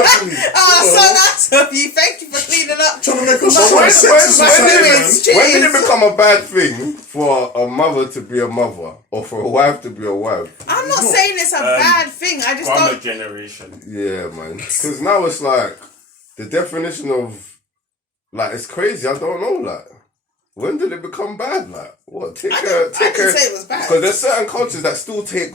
that for me? Oh, so nice of you. Thank you for cleaning up. Trying to make us But sound when- sexist when- society, when- man. When did it become a bad thing for a mother to be a mother or for a wife to be a wife? I'm not saying it's a bad thing. I just Farmer don't. generation. Yeah, man. Because now it's like the definition of like it's crazy. I don't know. Like, when did it become bad? Like, what? I didn't say it was bad. Because there's certain cultures that still take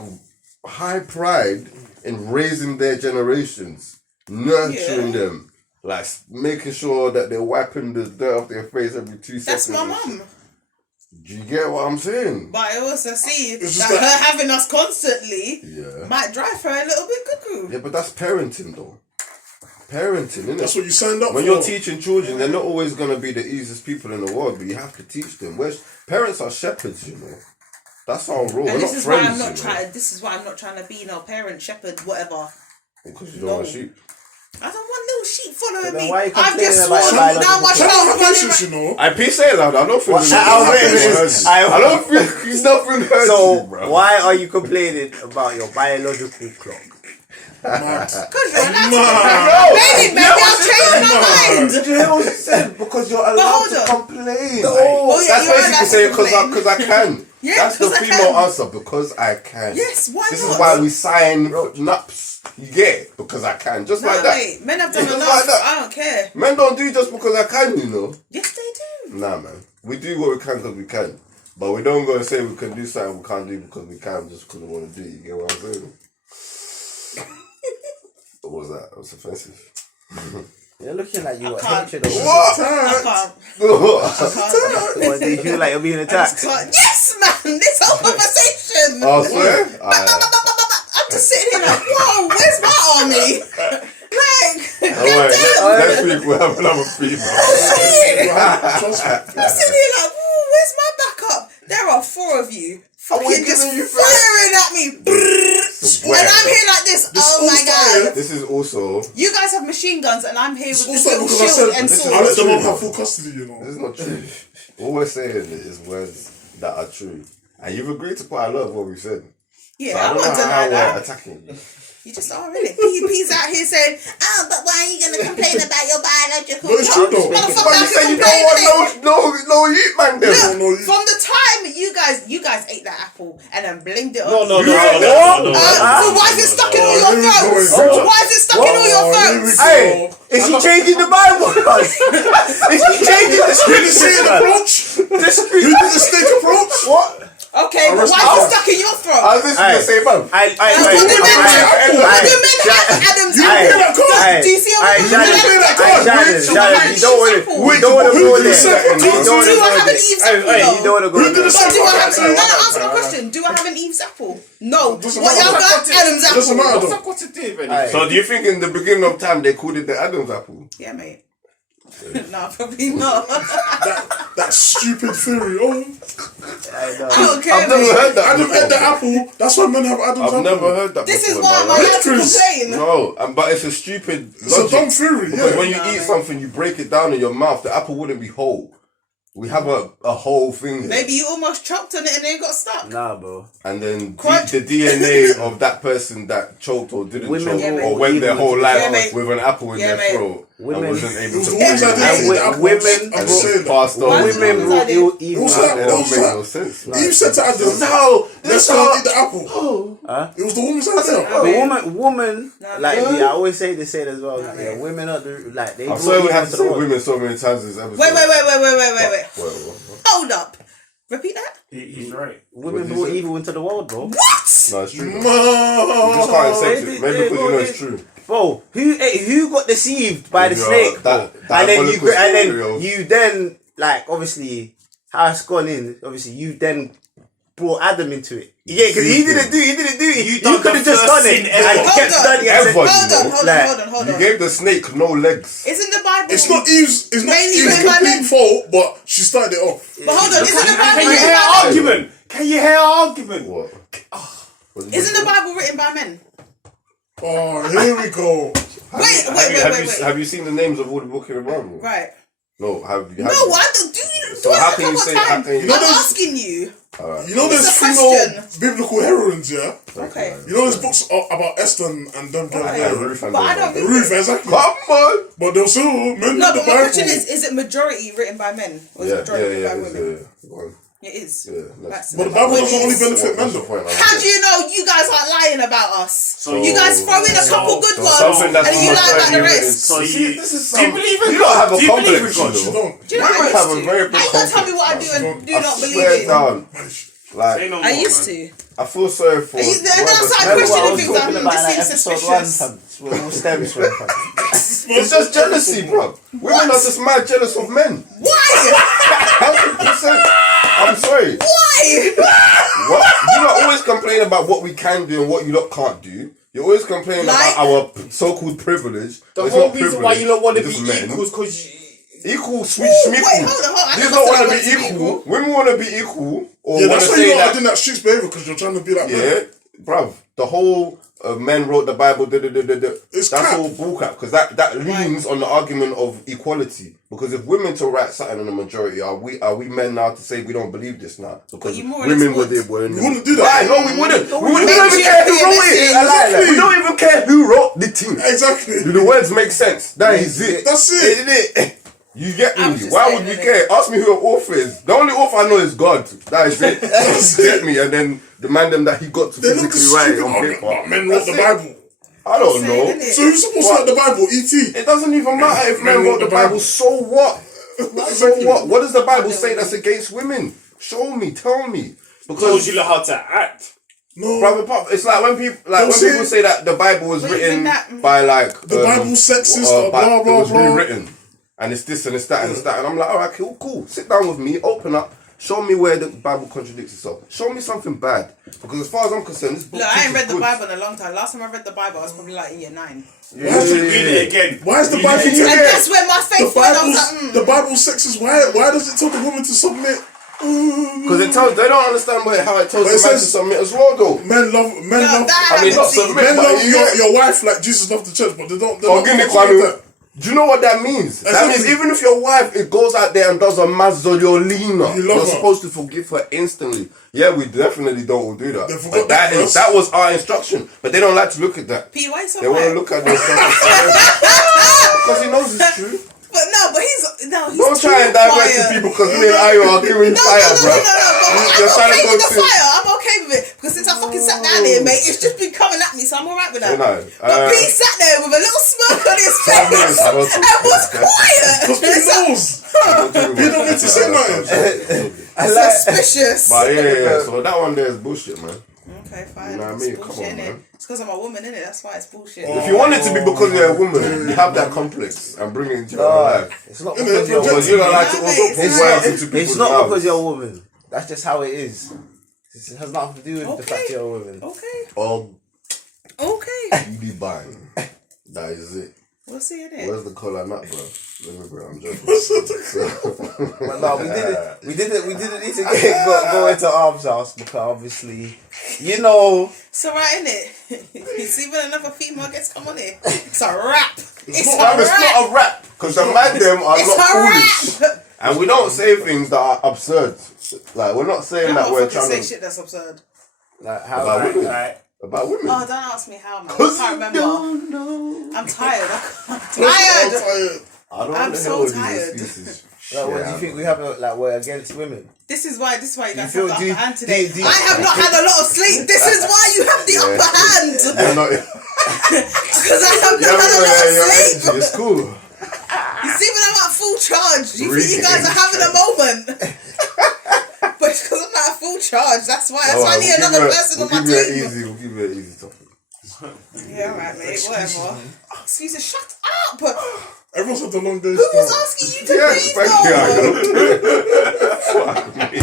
high pride in raising their generations, nurturing them, like making sure that they're wiping the dirt off their face every 2 seconds. That's my and mum. shit. Do you get what I'm saying? But I also see just that that- her having us constantly Yeah. might drive her a little bit cuckoo. Yeah, but that's parenting though. Parenting, innit? That's what you signed up When for. you're teaching children, they're not always going to be the easiest people in the world, but you have to teach them. Parents are shepherds, you know. That's our role. And We're this not is why friends, I'm not you know. trying. This is why I'm not trying to be no parent, shepherd, whatever. Because you don't want No. sheep. I don't want little sheep following then me. why you I've just complaining sworn about now my biological Can I child have running patience, around. you know? I please say it loud. I don't feel What? he's nothing hurt So you, bro. why are you complaining about your biological clock? Mad. Because you're an Mad. maybe I'll change my mind. Did you hear what she said? Because you're allowed hold to on. complain. Oh, yeah, That's you're allowed basically to saying complain. because I can. Yeah, That's the 'cause I female can. answer, because I can. Yes, why This not? is why we sign nups. You get it? Because I can. Just No, like that. wait, men have done Just enough. like that. I don't care. Men don't do just because I can, you know. Yes, they do. Nah, man. We do what we can because we can. But we don't go and say we can do something we can't do because we can just because we want to do it. You get what I'm saying? What was that? That was offensive. You're looking like you got can't. hatred over What? I can't. What, do you feel like you're being attacked? Yes, man. This whole conversation. Oh, swear? I'm just sitting here like, whoa, where's my army? Like, Next week we'll have another female. Trust me. I'm sitting here like, whoa, where's my backup? There are 4 of you. Fucking just giving you firing at me. And I'm here like this. Oh my god. This is also. You guys have machine guns and I'm here with this Also, little because I shield said and this is sword. I let the true, mom though. have full custody, you know. This is not true. All we're saying is words that are true. And you've agreed to quite a lot of what we said. Yeah, So I I don't won't know how deny we're that. attacking you. You just are really. P's out here saying, oh, but why are you going to complain about your biological No, it's true clock? though. Motherfucker, But I you say can you don't complain want no youth man then. No, you- From the time you guys ate that apple and then blinged it No, on. no, no, no, What? no, no, So why is it stuck in all your here we go, throats? here we go. Why is it stuck in all your Oh, here we throats? go. Hey, is she changing the Bible? Is she changing the You didn't see scriptures? an approach? You did the snake approach? What? Okay, but why is it stuck in your throat? I was listening to the same man. What do men have Adam's apple? Do you see how we You don't want to go there. Do I have an Eve's apple? You don't want to go Who did there. the But do I have? second No, one? answer my question. Do I have an Eve's apple? No. Doesn't What y'all matter. got? Adam's Doesn't apple. matter What's though. that got to do with anything? So do you think in the beginning of time they called it the Adam's apple? Yeah, mate. No, probably not. That stupid theory. Oh, I know. I don't care. I've never mate. heard that. Adam before. ate the apple. That's why men have Adam's apple. I've never heard that This is before. why I'm no. allowed to Chris. complain. No, but it's a stupid It's a logic. dumb theory, Because yeah. when you Nah, eat mate. something, you break it down in your mouth. The apple wouldn't be whole. We have a whole thing here. Maybe you almost choked on it and then got stuck. Nah, bro. And then Crunch. the DNA of that person that choked or didn't Women choke will or went their even- whole life Yeah, mate. with an apple in Yeah, their mate. throat Women- and wasn't It able was to the woman's breathe idea. And to eat the apple. women- I'm and just saying just that. passed on. Why It is Women it- brought you It evil. was don't that. It make was no that. sense. You said to Adam, No, let's go and eat the apple. It was the woman's idea. The woman, Nah, like man. I always say, they say it as well. Like, yeah, women are the like they. I'm brought sorry we evil have to to the say world. women so many times in this episode. Wait. What? Hold up. Repeat that. He's right. Women What did brought you say? evil into the world, bro. What? No, it's true. though. You just can't accept it. Maybe because you know it's true. Bro, who got deceived by the Yeah, snake? that and then diabolical story you then like obviously how it's gone in. Obviously, you then brought Adam into it. Yeah, because he didn't do it. You done could the have just first done sin it ever. and kept Hold on. done it. Ever. Hold You on. gave the snake no legs. Isn't the Bible? It's not Eve's. It's not Mainly Eve's written by complete men. fault, but she started it off. But hold on. Isn't the Bible Can you written hear by men? argument? Can you hear argument? What? Isn't the Bible written by men? Oh, here we go. Wait. Have you seen the names of all the books in the Bible? Right. No, have you? No, I don't do you. So do it how a can you couple say? times. How can you? I'm asking you. Alright. You know there's It's a female question. biblical heroines, yeah? Okay. You know there's books about Esther and them girls. Yeah, Ruth and But I them, don't think- Ruth, exactly. Come on! But they'll still men No, in the but my Bible. question is it majority written by men or is it majority written by women? Go on. It is. Yeah, That's But the Bible doesn't only benefit men What's the though. point? How do you know you guys aren't lying about us? So You guys throw in a so- couple good so ones something that's and you lie about the majority rest. So See, you, this is do you some- believe in you don't have a God? Do you believe in complex, God? you You know. don't. Do you know what Women I have a used very to? big How you gonna tell me what I do complex, and do I not swear believe in? down. Say Like, no more, I used man. to. I feel sorry for. And then I whoever started said it. questioning things like, talking this about in seems episode 1, suspicious. fam. It's where it all stems from, fam. It's just jealousy, bro. Women are just mad jealous of men. Why? 100%. I'm sorry. Why? What? You lot always complain about what we can do and what you lot can't do. You always complain Like? about our so-called privilege. The It's whole not reason why privilege, you don't want to it's be just men. equal is because Equal, sweet, Ooh, schmeequal. wait, hold on. I These never don't said want I to wanted be to be equal. equal. Women want to be equal. Or Yeah, want that's to why say you're that. acting that streets behavior because you're trying to be like men. Yeah, bruv. The whole men wrote the Bible. It's That's crap. all bullcrap because that leans on the argument of equality. Because if women to write something in the majority, are we men now to say we don't believe this now? Because you more or less women were would. there. Were We wouldn't do that. Right, no, we wouldn't. We don't even Make care sure who wrote you it. listen. Like, we don't even care who wrote the thing. Exactly. Do the words make sense? That is it. That's it. Ain't it? You get I me? was just Why saying, would we innit? care? Ask me who an author is. The only author I know is God. That is it. You get me? And then demand them that he got to They look physically write stupid on argument paper. about men wrote the That's it. Bible. I don't Saying, know. innit? So who's supposed to write the Bible? E.T. It doesn't even matter if men wrote the Bible. So what? So what? What does the Bible say that's against women? Show me. Tell me. told Because you know how to act. No. brother, it's like when people Don't say- people say that the Bible was But written even that- by like The Bible's sexist or but blah, blah, it was blah. rewritten, and it's this and it's that and it's that, and I'm like, all right, cool. Sit down with me, open up, show me where the Bible contradicts itself. Show me something bad, because as far as I'm concerned, this book. Look, I ain't is read the good. Bible in a long time. Last time I read the Bible, I was probably like in year 9. Yeah, Why is Read it again. Why is the You Bible? need to- And that's where my The faith went. I was Bible's like, the Bible's sexist. Why does it tell the woman to submit? Because it tells they don't understand how it tells But the it man to says- submit as well, though. Men love. that I mean, not haven't seen. submit, Men but love you get- your wife like Jesus loved the church, but they don't. They're Oh, not give me talking like Kwame. that. Do you know what that means? That Exactly. means even if your wife it goes out there and does a mazzoliolina, You love you're her. supposed to forgive her instantly. Yeah, we definitely don't do that. They forgot But that verse. that was our instruction. But they don't like to look at that. P, why you so They want to quiet? look at the instruction because he knows it's true. But he's Don't try and too divert quiet. to people because me and Ayo are giving fire, bro. No. You're I'm trying to okay go with the to- fire. I'm okay with it. Because since I fucking sat down here, mate, it's just been coming at me, so I'm alright with that. You know, But Pete sat there with a little smirk on his minutes, face I was- and was quiet. Because he knows. You don't need to say nothing. Suspicious. But yeah. So that one there is bullshit, man. Okay, fine. You know what I It's mean? bullshit, Come on, innit? man. It's because I'm a woman, innit? That's why it's bullshit. If you want it to be because you're a woman, you have that complex and bring it into your life. It's not because you're a Because you woman. don't like to also put It's words into people's It's not mouths. because you're a woman. That's just how it is. It has nothing to do with the Okay. fact you're a woman. Okay. Oh, Okay. you be buying. That is it. We'll see it in. Where's the collar nut, bro? Let me, bro. I'm joking. But no, we didn't need to go into Arms House because obviously, you know, It's alright, innit? You see when another female gets come on here? It's a rap. It's a Fam, it's rap. not a rap. Because the man them are It's not a foolish. rap. And we don't say things that are absurd. Like, we're not saying I that don't we're fucking trying say to... shit that's absurd. like how About like, women. Right. About women. Oh, don't ask me how, man. I Because can't you remember. don't know. I'm tired. I'm I'm tired. tired. I don't I'm know so all these tired. excuses. like, what do you think we have? Like we're against women. This is why you guys feel- have the do you- upper hand today. do you- I have not had a lot of sleep. This is why you have the upper hand. You're not... Because I have You not had a lot of your sleep. energy. It's cool. You see when I'm at full charge, you think Really you guys are having a moment. But it's because I'm not at full charge. That's why I need another person on my team. We'll give you an easy topic. Yeah, alright, mate. Whatever. Excuse me, shut up. Everyone's had a long day. Who was asking you to Yes, breathe? thank you.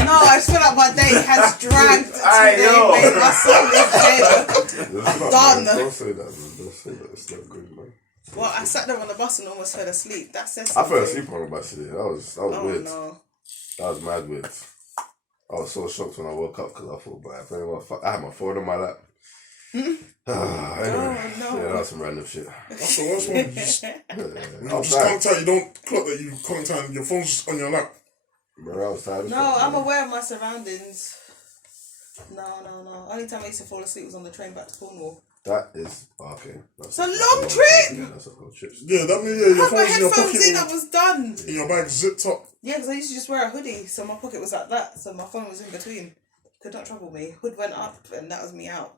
No, I just feel like my day has dragged Aye, today, yo. mate. My soul is dead. Done. Don't say that, man. Don't say that. It's not good, man. Well, I sat there on the bus and almost fell asleep. That says I something. fell asleep on the bus today. That was Oh, weird. no. That was mad weird. I was so shocked when I woke up because I thought, but I had my phone on my lap. Anyway, Oh, no. yeah, that was some random shit. That's the worst one. You just, I you was just tired. can't tell. You don't clock that you can't tell. Your phone's just on your lap. Bro, I was tired. as No, fuck, I'm man. aware of my surroundings. No. Only time I used to fall asleep was on the train back to Cornwall. That is okay. It's a long trip. Yeah, that's a long trip. Yeah, that means your I had my phone was in your headphones pocket. in, I was done. In your bag zipped up. Yeah, because I used to just wear a hoodie, so my pocket was like that, so my phone was in between. Could not trouble me. Hood went up, and that was me out.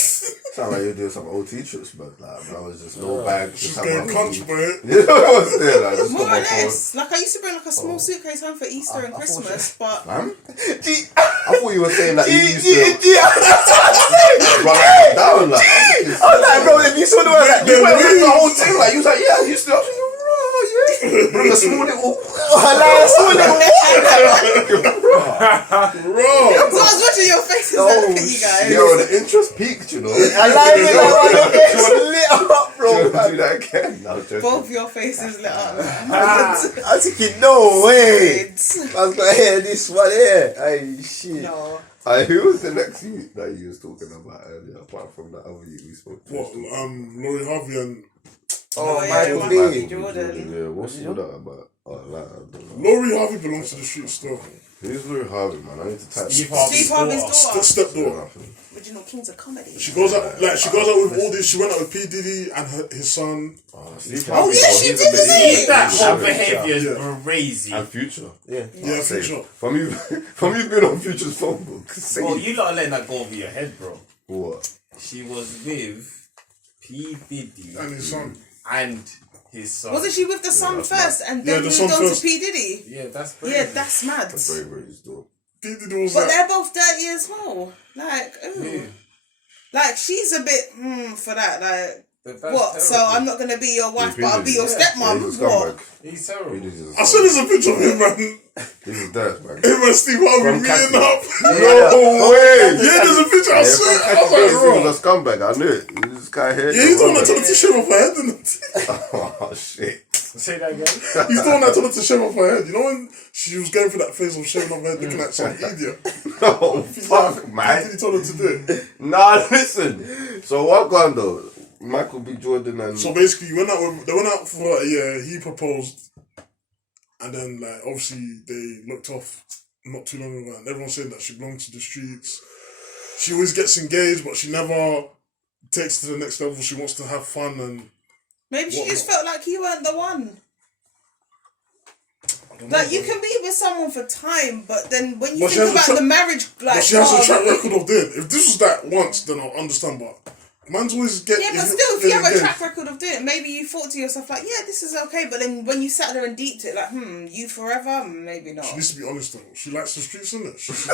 Sound like you're doing some OT trips, but like, I was just no bag. Just have going my country, phone. boy. Yeah, I was there. Like, just More or got my phone. less. Like, I used to bring like a small suitcase home for Easter and Christmas, but... Fam? I thought you were saying that you used to run up and down. Like, I was like, bro, if you saw the way that you went with the whole thing. Like, you was like, yeah, I used to. I was like, bro, yeah. Bring a small little. Bro. So I was watching your faces and look at you guys. Yo, the interest peaked, you know. I like it, like, lit up, bro. Do you want to do that again? No, just Both your faces lit up. I was thinking, no way. I was gonna hear this one here. Ay, shit. No. who was the next youth that you was talking about earlier, apart from that other youth we spoke to? What? Laurie Harvey and Oh, yeah, Michael Michael B. Jordan. Yeah, what's all that about? Oh, like, I don't know. Laurie Harvey belongs to the streets still. Who's Laurie Harvey, man? I need to type Steve Steve Harvey's daughter. Stepdaughter. Original Kings of Comedy. She goes out with all these. She went out with P Diddy and his son. Steve Oh, Harvey, yeah, though, she he's a did bit- say he's a bit- That he's a whole bit- behaviour is Yeah. crazy. And Future. Yeah. Yeah, Safe. Future. From you being on Future's phone book. Safe. Bro, you lot are letting that go over your head, bro. What? She was with P. Diddy And his son. and his son. Wasn't she with the son that's first and Yeah, then the moved son on first. to P. Diddy? Yeah, that's crazy. Yeah, that's mad. That's very, very dope. P Diddy was But like. they're both dirty as well. Like, ooh. Yeah. Like, she's a bit, for that. Like, That's what? So terrible. I'm not going to be your wife, P. but I'll be Diddy. your Yeah, stepmom. he's a What? scumbag. He's terrible. He is I saw there's a picture of him, man. This is dirt, man. Him and Steve Harvey From meeting Cassie. up. No way! Yeah, there's a picture. I saw it. I was like, He bro. was a scumbag. I knew it. This guy here. Yeah, he's the one that told her to shave off her head, isn't it? Oh shit! Say that again. He's the one that told her to shave off her head. You know when she was going through that phase of shaving off her head, looking at some idiot? No fuck, P. man. Diddy told her to do it. Nah, listen. So what gone though? Michael B. Jordan and So basically, they went out for like a year. He proposed, and then like obviously they looked off not too long ago. And everyone's saying that she belongs to the streets. She always gets engaged, but she never takes it to the next level. She wants to have fun and Maybe she What- just felt like you weren't the one. I don't know. Like, you can be with someone for time, but then when you But she think has a about tra- the marriage, like, But she has a part track of it- record of doing. If this was that once, then I'll understand. But man's always get. Yeah, but still, if you have a track record of doing it, maybe you thought to yourself, like, yeah, this is okay, but then when you sat there and deeped it, like, you forever? Maybe not. She needs to be honest though. She likes the streets, innit? She should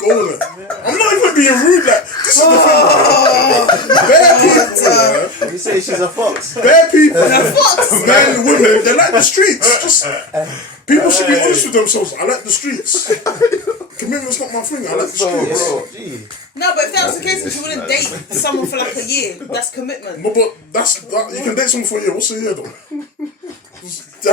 go with it. I'm not even being rude. Like this is the thing. Bare people, yeah. You say she's a fox. Bare people, Fox! men, women, they like the streets. Just people should be honest with themselves. I like the streets. Commitment's not my thing. I like the streets. bro. Gee. No, but if that was the case, then she wouldn't date someone for like a year. That's commitment. No, but that you can date someone for a year. What's a year though?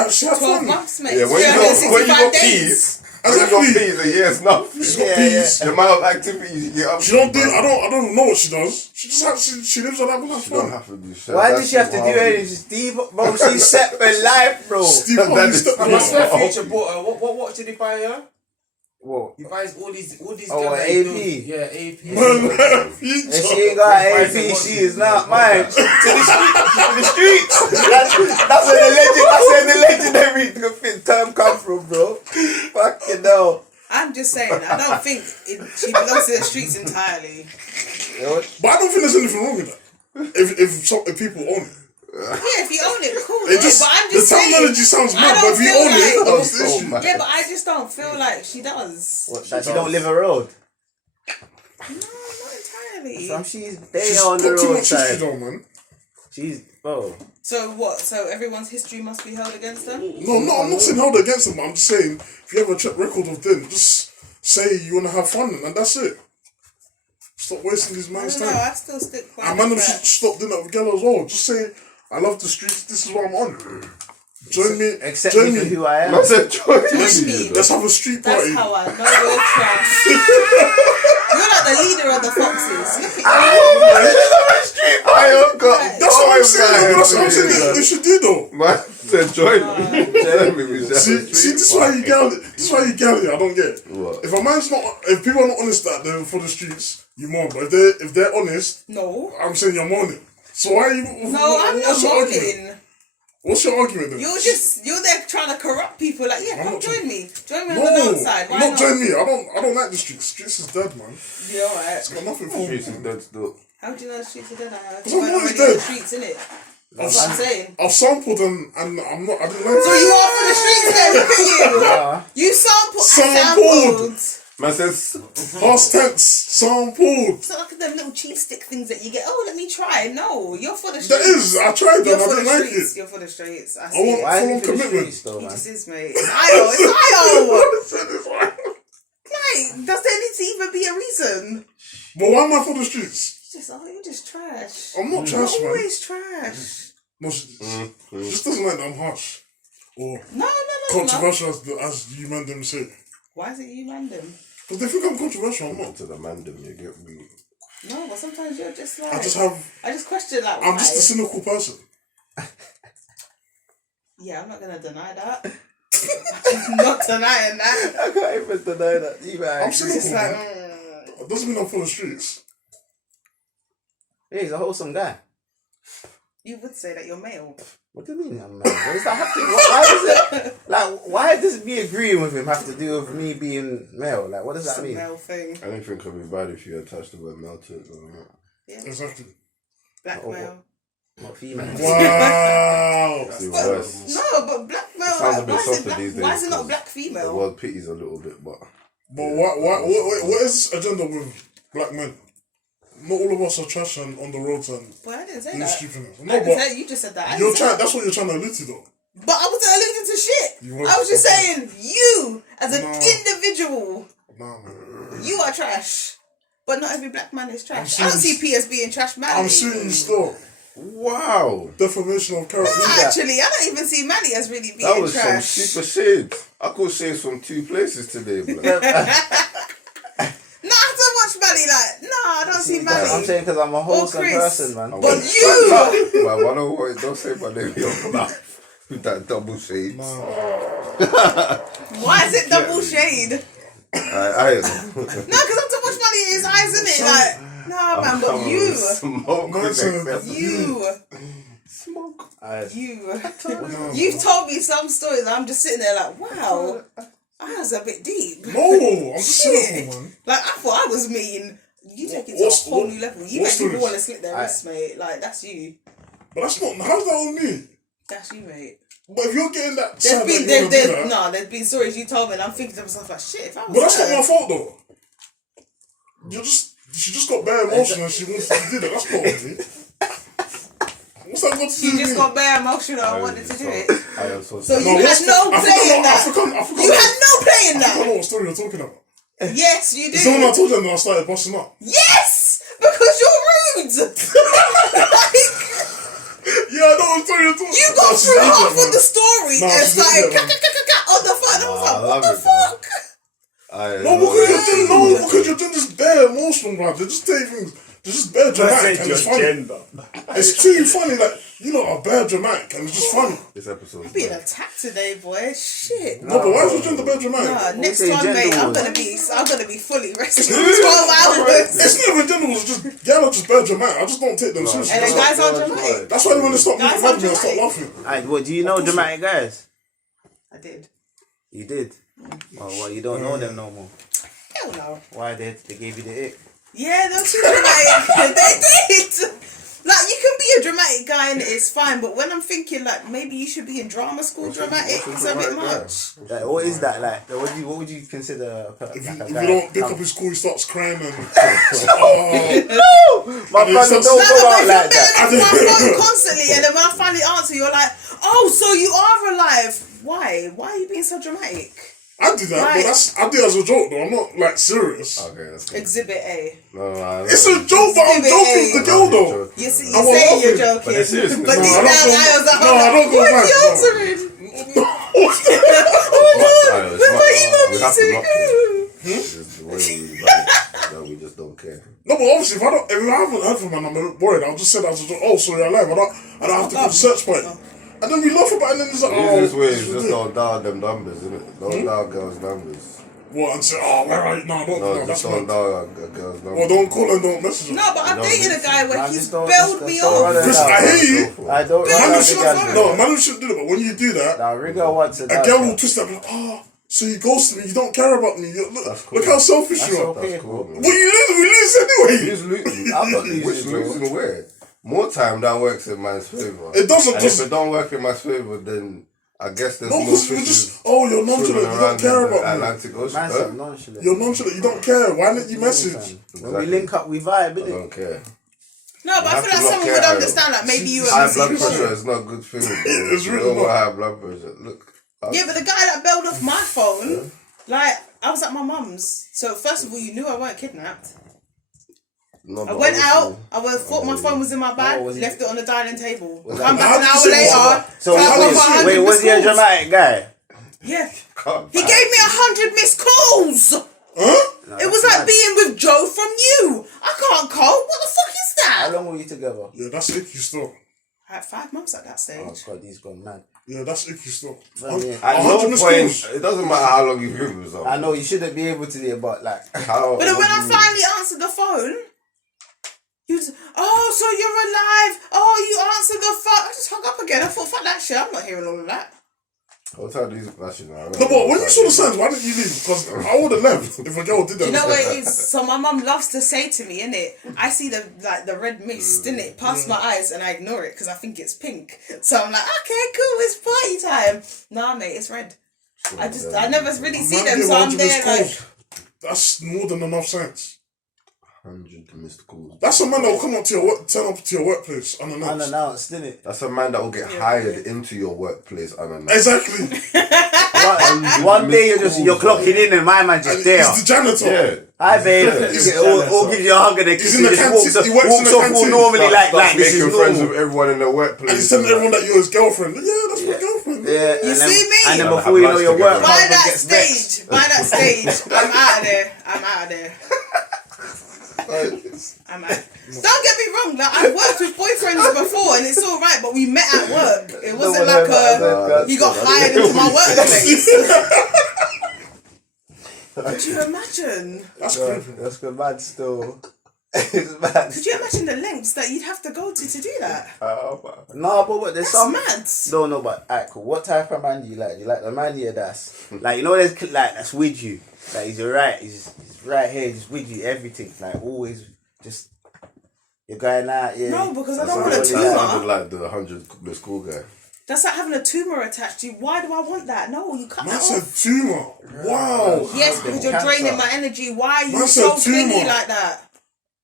She had 12 fun. months, mate. Yeah, when you got 365 days. peas, when you got Exactly. peas, a year's nothing. She's got peas. The amount of activities you get up She don't to, do. man. I don't know what she does. She just has. She lives her life and has You don't fun. have to do shit. Why That's did she have to do Harvey. anything? Steve, bro, she's set for life, bro. Steve That Harvey is- stepped What's on that her. future bought her? What watch did he buy her? Whoa. He buys all these Oh, girls that AP. he knows. Yeah, AP. And she ain't got AP, she is not mine. To the streets. That's where the legendary term come from, bro. Fucking hell. I'm just saying, I don't think she belongs to the streets entirely. But I don't think there's anything wrong with that. If people own it. Yeah, if you own it, cool. It yeah, just, but I'm the just saying. terminology sounds I mad, but don't if you feel own it, like- what's the Oh, issue? man. Yeah, but I just don't feel like she does. What, that she don't live a road? No, not entirely. She's She's on the got too road much history side. though, man. She's, bro. So what? So everyone's history must be held against them? No, I'm not saying held against them, but I'm just saying, if you have a track record of them, just say you want to have fun and that's it. Stop wasting these I man's don't know, time. I still stick by And man, them that. should stop doing that with girl as well. Just say, I love the streets, this is what I'm on. Join me. Accept Join me for me. who I am. I said join Join me. me. Let's have a street That's party. how I know you're trash. You're like the leader of the foxes. Look at I got. That's what I'm saying. That's what I'm saying. You should do though. Man said join me. Join me. We should have a See, street this is why you party. get. This is why you get it. I don't get it. What? If people are not honest that they're for the streets, you moan. But if they're honest, no. I'm saying you're moaning. So why are you? No, I'm not what's your argument? moaning. What's your argument then? You're there trying to corrupt people. Like, yeah, come join me. Join me on No, the dark side. Why not join me. I don't like the streets. Streets is dead, man. Yeah, alright. It's got nothing for me. Streets is dead still. How do you know the streets are dead? Because You I'm weren't always already on the dead. streets, innit? That's what I'm saying. I've sampled them and I'm not. I didn't like So it. you are for the streets then, look at you. You sampled. Sampled. Man says Past tense, sampled. It's not like them little cheese stick things that you get. Oh, let me try. No, you're for the That streets. is. I tried You're them. I for the didn't like streets. it. You're for the streets. I I see. want Why is full he on for the commitment. streets though, He man? just is, mate. It's IO. It's IO. But Like, does there need to even be a reason? why am I for the streets? It's just, oh, you're just trash. I'm not trash, You're man. always trash. No, she just doesn't like that I'm harsh or No. controversial as you man them say. Why is it you random? But they think I'm controversial. I'm not. to the mandem, you get me. No, but sometimes you're just like. I just question like. I'm why? just a cynical person. Yeah, I'm not gonna deny that. I'm not denying that. I can't even deny that. Even I'm It's cynical. just like. Man. It doesn't mean I'm full of streets. Yeah, he's a wholesome guy. You would say that you're male. What do you mean, man? What does that have to? Why does it? Like, why does me agreeing with him have to do with me being male? Like, what does It's that a mean? male thing. I don't think it could be bad if you attach the word male to it. Yeah. Exactly. Black male. Not female. Wow. It's even worse. No, but black male. Sounds a bit why is it softer black? these days. Why is it not because black The female? world pities a little bit, but But what is agenda with black men? Not all of us are trash and on the roads and Boy, I didn't say in the that. street. I No, didn't but say, you just said that. I you're didn't say trying. that. That's what you're trying to allude to, though. But I wasn't alluding to shit. You was- I was just okay. saying you as an No. individual, Nah, man. you are trash. But not every black man is trash. I'm I don't see serious. PS being trash man. I'm suing you still. wow, Defamation of character. Actually, I don't even see Manny as really being that was trash. some super shades. I caught shades from 2 places today, bro. No, I don't watch Manny like. No, I don't see Manny. I'm saying because I'm a wholesome Chris. person, man. But you, Man, I don't want don't say my name in your mouth with that double shades. why is it double shade? I No, because I'm too much money in his eyes, isn't it? Like, no, man, but you, smoke with Nonsense. excess. you, Alright. you've told me some stories. I'm just sitting there like, wow, I was a bit deep. No, I'm just Shit. cynical, man. Like, I thought I was mean. You take it to What's- a whole what- new level. You what make people stories? want to slit their Aye. wrists, mate. Like, that's you. But that's not. How's that on me? That's you, mate. But if you're getting that There's side been, that you wanna do that, there's been stories you told me, and I'm thinking to myself like, shit. If I was but that's her, not my fault though. She just got bare emotion and she wants to do that. That's not on me. What's that got to do you with just me? got bare emotional. I wanted to do it. I am so So sorry. you had what's no the- I play in forgot- that. I forgot. You had no play in I don't that. know what story you're talking about. Yes, you It's the one I do. told you and then I started busting up. Yes, because you're rude. Like, Yeah, I know what story you're talking you about. got She's through idiot, half man. of the story Nah, and she's started idiot, man. on the phone. I was I like, what love the it, though. fuck? No, because you're just bare emotional, bro. They're just taking things. They're just bare dramatic and it's funny. gender. It's too funny. Like, you know, are bare dramatic and it's just funny. This episode is Being bad. attacked today, boy. Shit. No, but why is your gender bare dramatic? Nah, next say time, gender mate, I'm wars? gonna be fully rested for 12 hours. It's not even gender wars. It's just y'all are just bare dramatic. I just don't take them seriously. And then That's guys why- are dramatic. That's why when they stop Guys making fun are of me, I stop dramatic. laughing. Alright, what do you know dramatic guys? I did. You did. Oh, well, you don't know them no more. Hell no. Why they gave you the ick? Yeah, they're too dramatic. They did. Like, you can be a dramatic guy and it's fine, but when I'm thinking, like, maybe you should be in drama school dramatic, it's a bit much. Like, what is that like? What would you consider a If like you, a if guy? you don't pick up his call, he starts crying and My brother It's don't Like, go but out if like you're that. belling off my phone constantly, and then when I finally answer, you're like, oh, so you are alive. Why? Why are you being so dramatic? I do that, Right. but I do it as a joke though. I'm not like serious. Okay, that's good. Exhibit A. No, It's a joke, but I'm Exhibit joking A. with the girl though. You're I saying was you're laughing. joking, But it's serious. but No, deep I down, don't go- I was like, no, I don't go what back, are you no. answering? We have to not care. It's the way we like it, that we just don't care. No, but obviously, if I haven't heard from man, I'm worried. I'll just say that. Oh, sorry, I'm live. I don't have to go to search point. And then we laugh about it, and then it's like, This way is just don't dial them numbers, innit? Don't dial girls' numbers. What, and say, where are you? No, Just that's don't mad. dial girls' numbers. Or don't call and don't message them. No, but I've dated a guy where he's don't- bailed me just don't run off. it Listen, down. I hear you. I don't Man shouldn't do that, but when you do that, Now, Rigger wants it. a girl will twist that, like, so you ghosted me, you don't care about me. Look how selfish That's you are. okay, That's cool, bro. man. But we lose anyway. Who's losing? I'm not losing, Which bro. losing where? More time that works in man's favour. It doesn't, And if it don't work in man's favour, then I guess there's No, more because we're fishes just, you're nonchalant, swimming you don't around care in the about me. Atlantic Ocean. Man Huh? said nonchalant. You're nonchalant, you don't care. Why didn't you message? When we Exactly. link up, we vibe, I innit? don't care. No, but I have feel to like not someone care, would Aaron. understand, like maybe you were High blood busy. pressure is not a good thing. It's You really don't want not. high blood pressure. Look. Yeah, but the guy that bailed off my phone, like, I was at my mum's. So first of all, you knew I weren't kidnapped. No, I but went obviously- out, thought my phone was in my bag, was he- left it on the dining table. Was Come that- back an How hour did you say later. So, found over 100 wait, was missed he a calls. dramatic guy? Yeah. Can't He gave me 100 missed calls. Huh? It was like being with Joe from you. I can't cope. What the fuck is How that? long were you together? Yeah, that's icky stuff. Like 5 months at that stage. Oh, God, he's gone mad. Yeah, that's icky stuff. Yeah. At 100 no missed point, calls. it doesn't matter how long you've been with someone. I know you shouldn't be able to do it, but like, How, But then what when do I you mean? finally answered the phone, he was, oh, so you're alive. Oh, you answered the phone. I just hung up again. I thought, fuck that shit. I'm not hearing all of that. I'll tell these flashing now. No, but when you saw the signs, why didn't you leave? Because I would have left if a girl did that. You know what it is? So my mum loves to say to me, innit? I see the red mist, innit, past my eyes, and I ignore it because I think it's pink. So I'm like, okay, cool, it's party time. Nah, mate, it's red. I never really see Man them, gave so I'm 100 there missed like, calls. That's more than enough sense. 100 missed calls. That's a man that will come up to your work, turn up to your workplace unannounced. unannounced, innit? That's a man that will get hired into your workplace unannounced. Exactly. One day you're clocking in and my man just And there. he's the janitor. Yeah. Hi, babe. Yeah. Or gives you a hug and a kiss in and the just canteen. He works in walks the off all canteen. normally like Starts this is making friends normal. with everyone in the workplace. And he's telling everyone that you're his girlfriend. Yeah, that's my girlfriend. Yeah, You and then, see me? And then Yeah, before you know have your lunch work together. by husband that gets vexed. stage, I'm out of there. I'm out of there. I'm out. Don't get me wrong, like I've worked with boyfriends before and it's alright, but we met at work. It wasn't like you got hired into my workplace. Could you imagine? That's creepy. That's good, man. Still, it's mad. Could you imagine the lengths that you'd have to go to do that? No, but what? There's That's some. mad. No, but alright, cool. What type of man do you like? Do you like the man here that's like there's like that's with you, like he's right here, just with you, everything, like always, just you're going out. Yeah. No, because I That don't want a sounded tumour. like the 100 missed call guy. That's like having a tumour attached to you. Why do I want that? No, you cut Man that said off. tumour. Wow. Yes, because you're Cancer. draining my energy. Why are you Man so said tumour. clingy like that?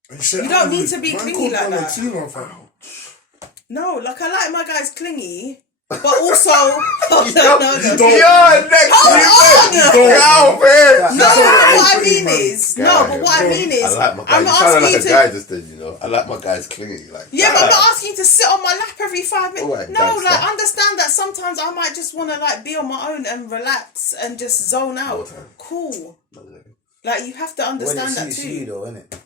And he said, You don't need to be clingy like that. Tumour, fam. No, like I like my guys clingy, but also no. You don't. No, what I mean is I like my guys. I'm You not sounded asking like you a to. guy just then, you know. I like my guys clingy. Like, Yeah, but I'm not asking you to sit on my lap every 5 minutes. Alright, No, gangster. like understand that sometimes I might just want to like be on my own and relax and just zone All out. the time. Cool. Like you have to when understand it that suits you too. though, innit?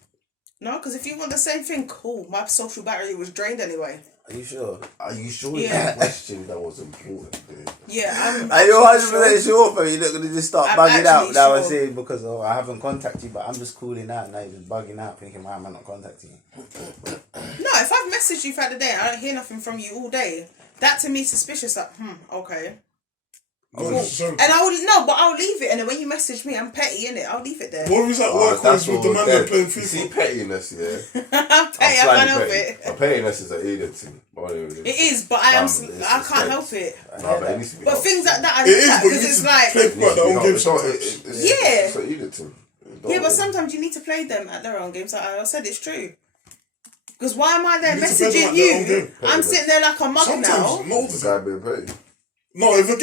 No, because if you want the same thing, cool. My social battery was drained anyway. Are you sure? Are you sure Yeah. that question that was important, dude? Yeah, I'm. Are you actually 100% sure, fam? You're not gonna just start I'm bugging out actually now and sure. saying because I haven't contacted you, but I'm just cooling out now. You're just bugging out, thinking why am I not contacting you? No, if I've messaged you throughout the day and I don't hear nothing from you all day, that to me is suspicious. Like, okay. Cool. And I'll leave it. And then when you message me, I'm petty, innit? I'll leave it there. What was that work was with the man that playing You see FIFA? pettiness, yeah. I'm petty, I can't help it. But pettiness is an idiot thing. It is, but I can't help it. No, but it needs to be But helped. things like that I It look is, at but you because need it's to like, play by their own game It's not- sometimes. Yeah. It's an idiot thing. yeah, but sometimes you need to play them at their own games. Like I said, it's true. Because why am I there You need to play them messaging at their own you? game. I'm sitting there like a mug now. Sometimes, no, The guy being petty. no. If a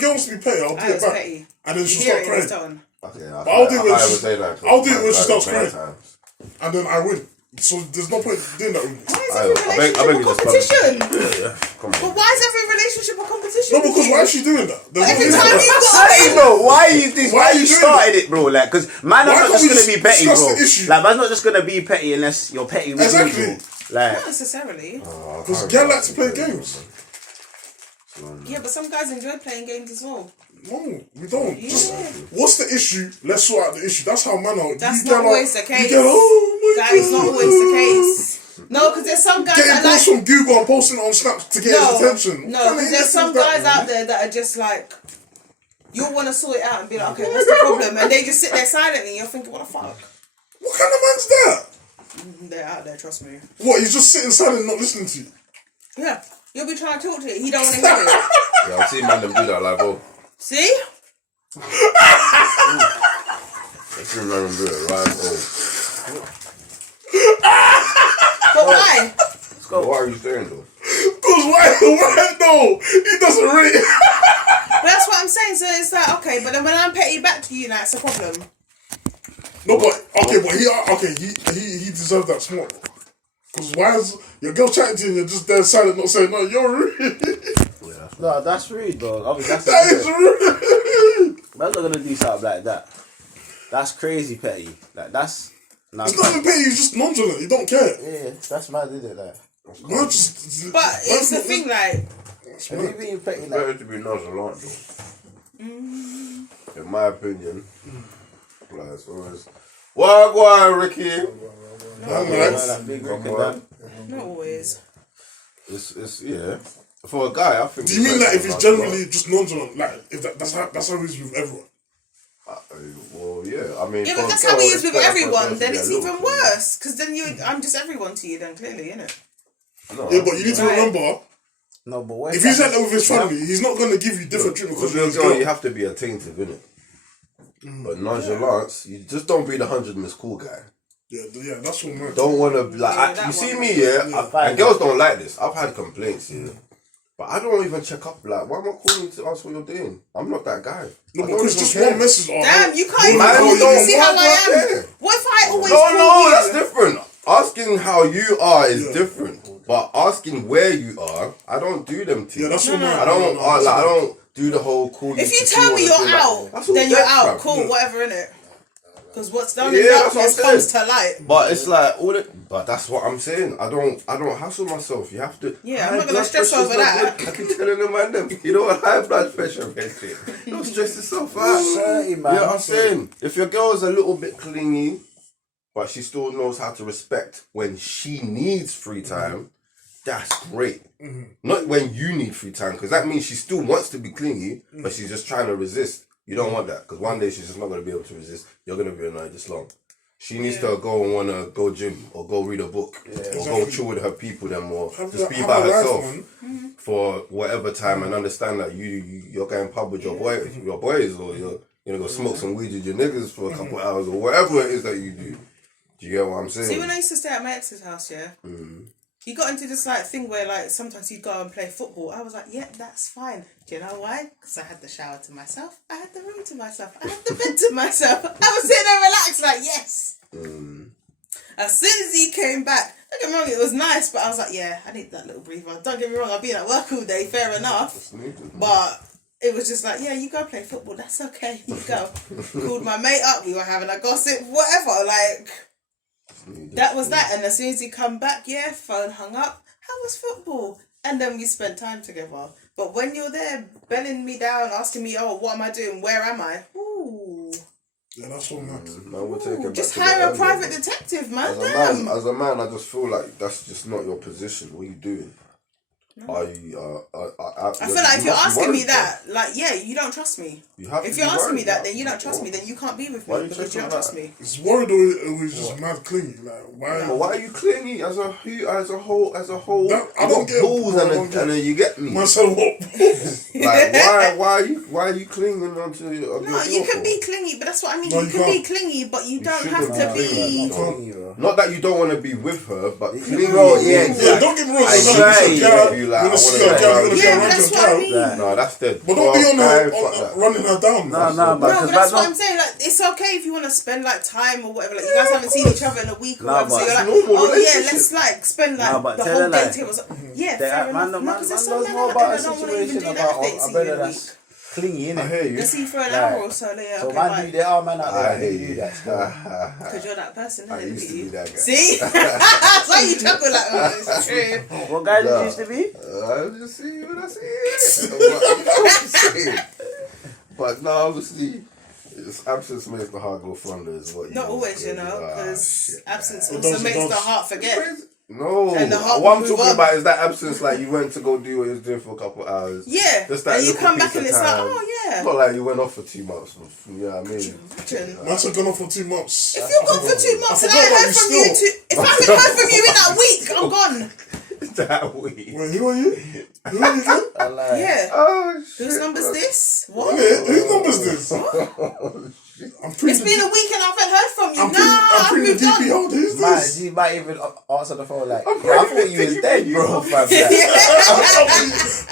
girl wants to be petty, I'll do I it was back, petty. and then You she'll hear start it in his crying, tone. Okay, I'll do it when I she- would say that. I'll do it when she I've starts done it crying. many times. and then I win. So there's no point doing that with me. Why is every I beg relationship you a just competition? Come on. But why is every relationship a competition? No, because why is she doing that? There's Every no time reason. you Hey, go, bro, why are you this? Why Why are you you doing started it, bro? Like, because man, Why I'm not can't just we gonna just be petty, discuss bro. the issue? Like, man's not just gonna be petty unless you're petty with Exactly. me, bro. Like, not necessarily. Because girls like to play games. Yeah, but some guys enjoy playing games as well. No, we don't. Yeah. Just, what's the issue? Let's sort out the issue. That's how man are. That's You not get always like- the case. You get, oh my That is not God. always the case. No, because there's some guys Getting that like. posts from Google and posting it on Snap to get his attention. No, What kind of because there's idiocy some is that, guys man? out there that are just like, you'll want to sort it out and be like, okay, what's the problem? And they just sit there silently and you're thinking, what the fuck? What kind of man's that? They're out there, trust me. What, he's just sitting silent and not listening to you? Yeah, you'll be trying to talk to it. He don't want to hear it. Yeah, I've seen man them do that, like, oh. See? I've seen man them do it, right? Oh. But why? But what are you saying, though? Because why no? He doesn't really. But that's what I'm saying. So it's like, okay, but then when I'm petty back to you, that's a problem. No, but he deserved that smart. Because why is your girl chatting to you and you're just there silent, not saying no? You're rude. no, that's rude, bro. Obviously, That is rude. man's not gonna do something like that. That's crazy petty. Like, that's. Nah, It's not even petty. He's just nonchalant. You don't care. yeah, that's mad, isn't it? Like, Man, just, But it's the thing, like, if you being petty, It's like, better to be nonchalant, though. In my opinion. Like, it's always... Well, go on, Ricky. that big Come record, on. man. not always. It's yeah. For a guy, I think... do you mean it's like if he's nonchalant. generally just nonchalant? Like if that's how he is with everyone. Well, yeah, I mean... Yeah, for but a that's girl, how he is it's with better for a everyone. girl to Then be a it's little even clingy. worse. Because then I'm just everyone to you then, clearly, innit? No, Yeah, but you need to Right. remember, No, but what if he's like that with his family, he's not gonna give you different treatment because With you're a his girl, girl. you have to be attentive, innit? But nonchalance, you just don't be the 100 miss cool guy. Yeah, that's what man. Don't want to like. Yeah, that You see one. me, and girls don't like this. I've had complaints, but I don't even check up. Like, why am I calling to ask what you're doing? I'm not that guy. No, I but don't Chris, even just care. one message. Damn, you can't even Man, call you me to don't see how want I to am. care. What if I always No, call you? that's different. Asking how you are is different, but asking where you are, I don't do them to you. Yeah, that's what man. I don't. I don't do the whole call. If you tell me you're out, then you're out. Cool, whatever, innit? Because what's done in Yeah, that's what I'm darkness comes to saying. light. But it's like all it. But that's what I'm saying. I don't hassle myself. You have to. Yeah, I'm high not gonna blood stress pressure's over not that. good. I keep telling them, man, you know what? High blood pressure, man. Don't stress yourself out. Sorry, man. You know what I'm saying? If your girl's a little bit clingy, but she still knows how to respect when she needs free time, that's great. Not when you need free time, because that means she still wants to be clingy, but she's just trying to resist. You don't want that, because one day she's just not going to be able to resist. You're going to be annoyed this long. She needs to go and want to go gym, or go read a book, or go chill with her people, then, or just be by herself for whatever time, and understand that you're going pub with your boys, or you're gonna go smoke some weed with your niggas for a couple hours, or whatever it is that you do. Do you get what I'm saying? See, when I used to stay at my ex's house, he got into this like thing where like sometimes he'd go and play football. I was like, yeah, that's fine. Do you know why? Because I had the shower to myself, I had the room to myself, I had the bed to myself. I was sitting there relaxed, like yes. As soon as he came back, don't get me wrong, it was nice, but I was like, yeah, I need that little breather. Don't get me wrong, I've been at work all day, fair enough. But it was just like, yeah, you go play football, that's okay, you go. Called my mate up, we were having a gossip, whatever, like. That was that, and as soon as he come back, phone hung up. How was football? And then we spent time together. But when you're there, belling me down, asking me, oh, what am I doing? Where am I? Ooh. Yeah, that's all man. Man, we'll take it back Just to the hire a earlier, private man. detective, man. As a man, I just feel like that's just not your position. What are you doing? Are you? I feel like if you're asking me that, like, yeah, you don't trust me. If you're asking me that, then you don't trust me. Then you can't be with me because you don't trust me. It's worried or it's just mad clingy. Like why? But why are you clingy as a whole? That- I You don't got get- balls I and don't get- then you get me. Man said what? Like why are you clinging onto your No, you can be clingy, but that's what I mean. No, you you can be can't. clingy, but you don't shouldn't have to be be. clingy. Not that you don't want to be with her, but clingy. Bro, yeah, means Yeah, like, don't get me wrong. I It's say not you, you like, I wanna see wanna a go girl, around you wanna you. get Yeah, around that's your what I girl. mean. No, that's dead. But don't be on Guy, her fuck that. running her down. Nah, No, because but that's what man, I'm saying. Like, it's okay if you want to spend like time or whatever. Like you guys haven't seen each other in a week or Nah, whatever. So but you're like, normal oh yeah, relationship. let's like spend like Nah, but the tell whole her, day like, together. Yeah, They, fair man, enough. man, Because man there's knows some more men about a that don't want to even situation do about that. a brother that's clingy, I innit? hear you. Just see for an Like, hour or so. Yeah, So okay, man, bye. there are men out there I that hear do you. that still. Because you're that person. I Look used at to be you. that guy. See? That's why you chuckle like, oh, it's true. What guys Nah. used to be? I just see what I see. But no, obviously, it's absence makes the heart go fonder. Is what Not you always, you say. know, Ah, because shit, absence It also does, it makes the does. heart forget. No, And the heart what I'm will talking move on. about is that absence. Like you went to go do what you was doing for a couple hours. Yeah, Just that and you little come back piece and of it's like, time. oh yeah. Not like you went off for 2 months. You know what I mean? Imagine. Man's have gone off for 2 months. If you're gone for 2 months and I forgot ain't about heard you from you, still. if I haven't heard from you in that week, I'm gone. That week. Wait, who are you? Who are you again? I like, Yeah. Oh shit. Whose number's this? What? Yeah, whose number's this? I'm pretty. It's been a week and I haven't heard from you. I'm I've pretty moved DP. on. Oh, who's man, this? she might even answer the phone like, yeah, I thought you was dead, bro. Fam. Like,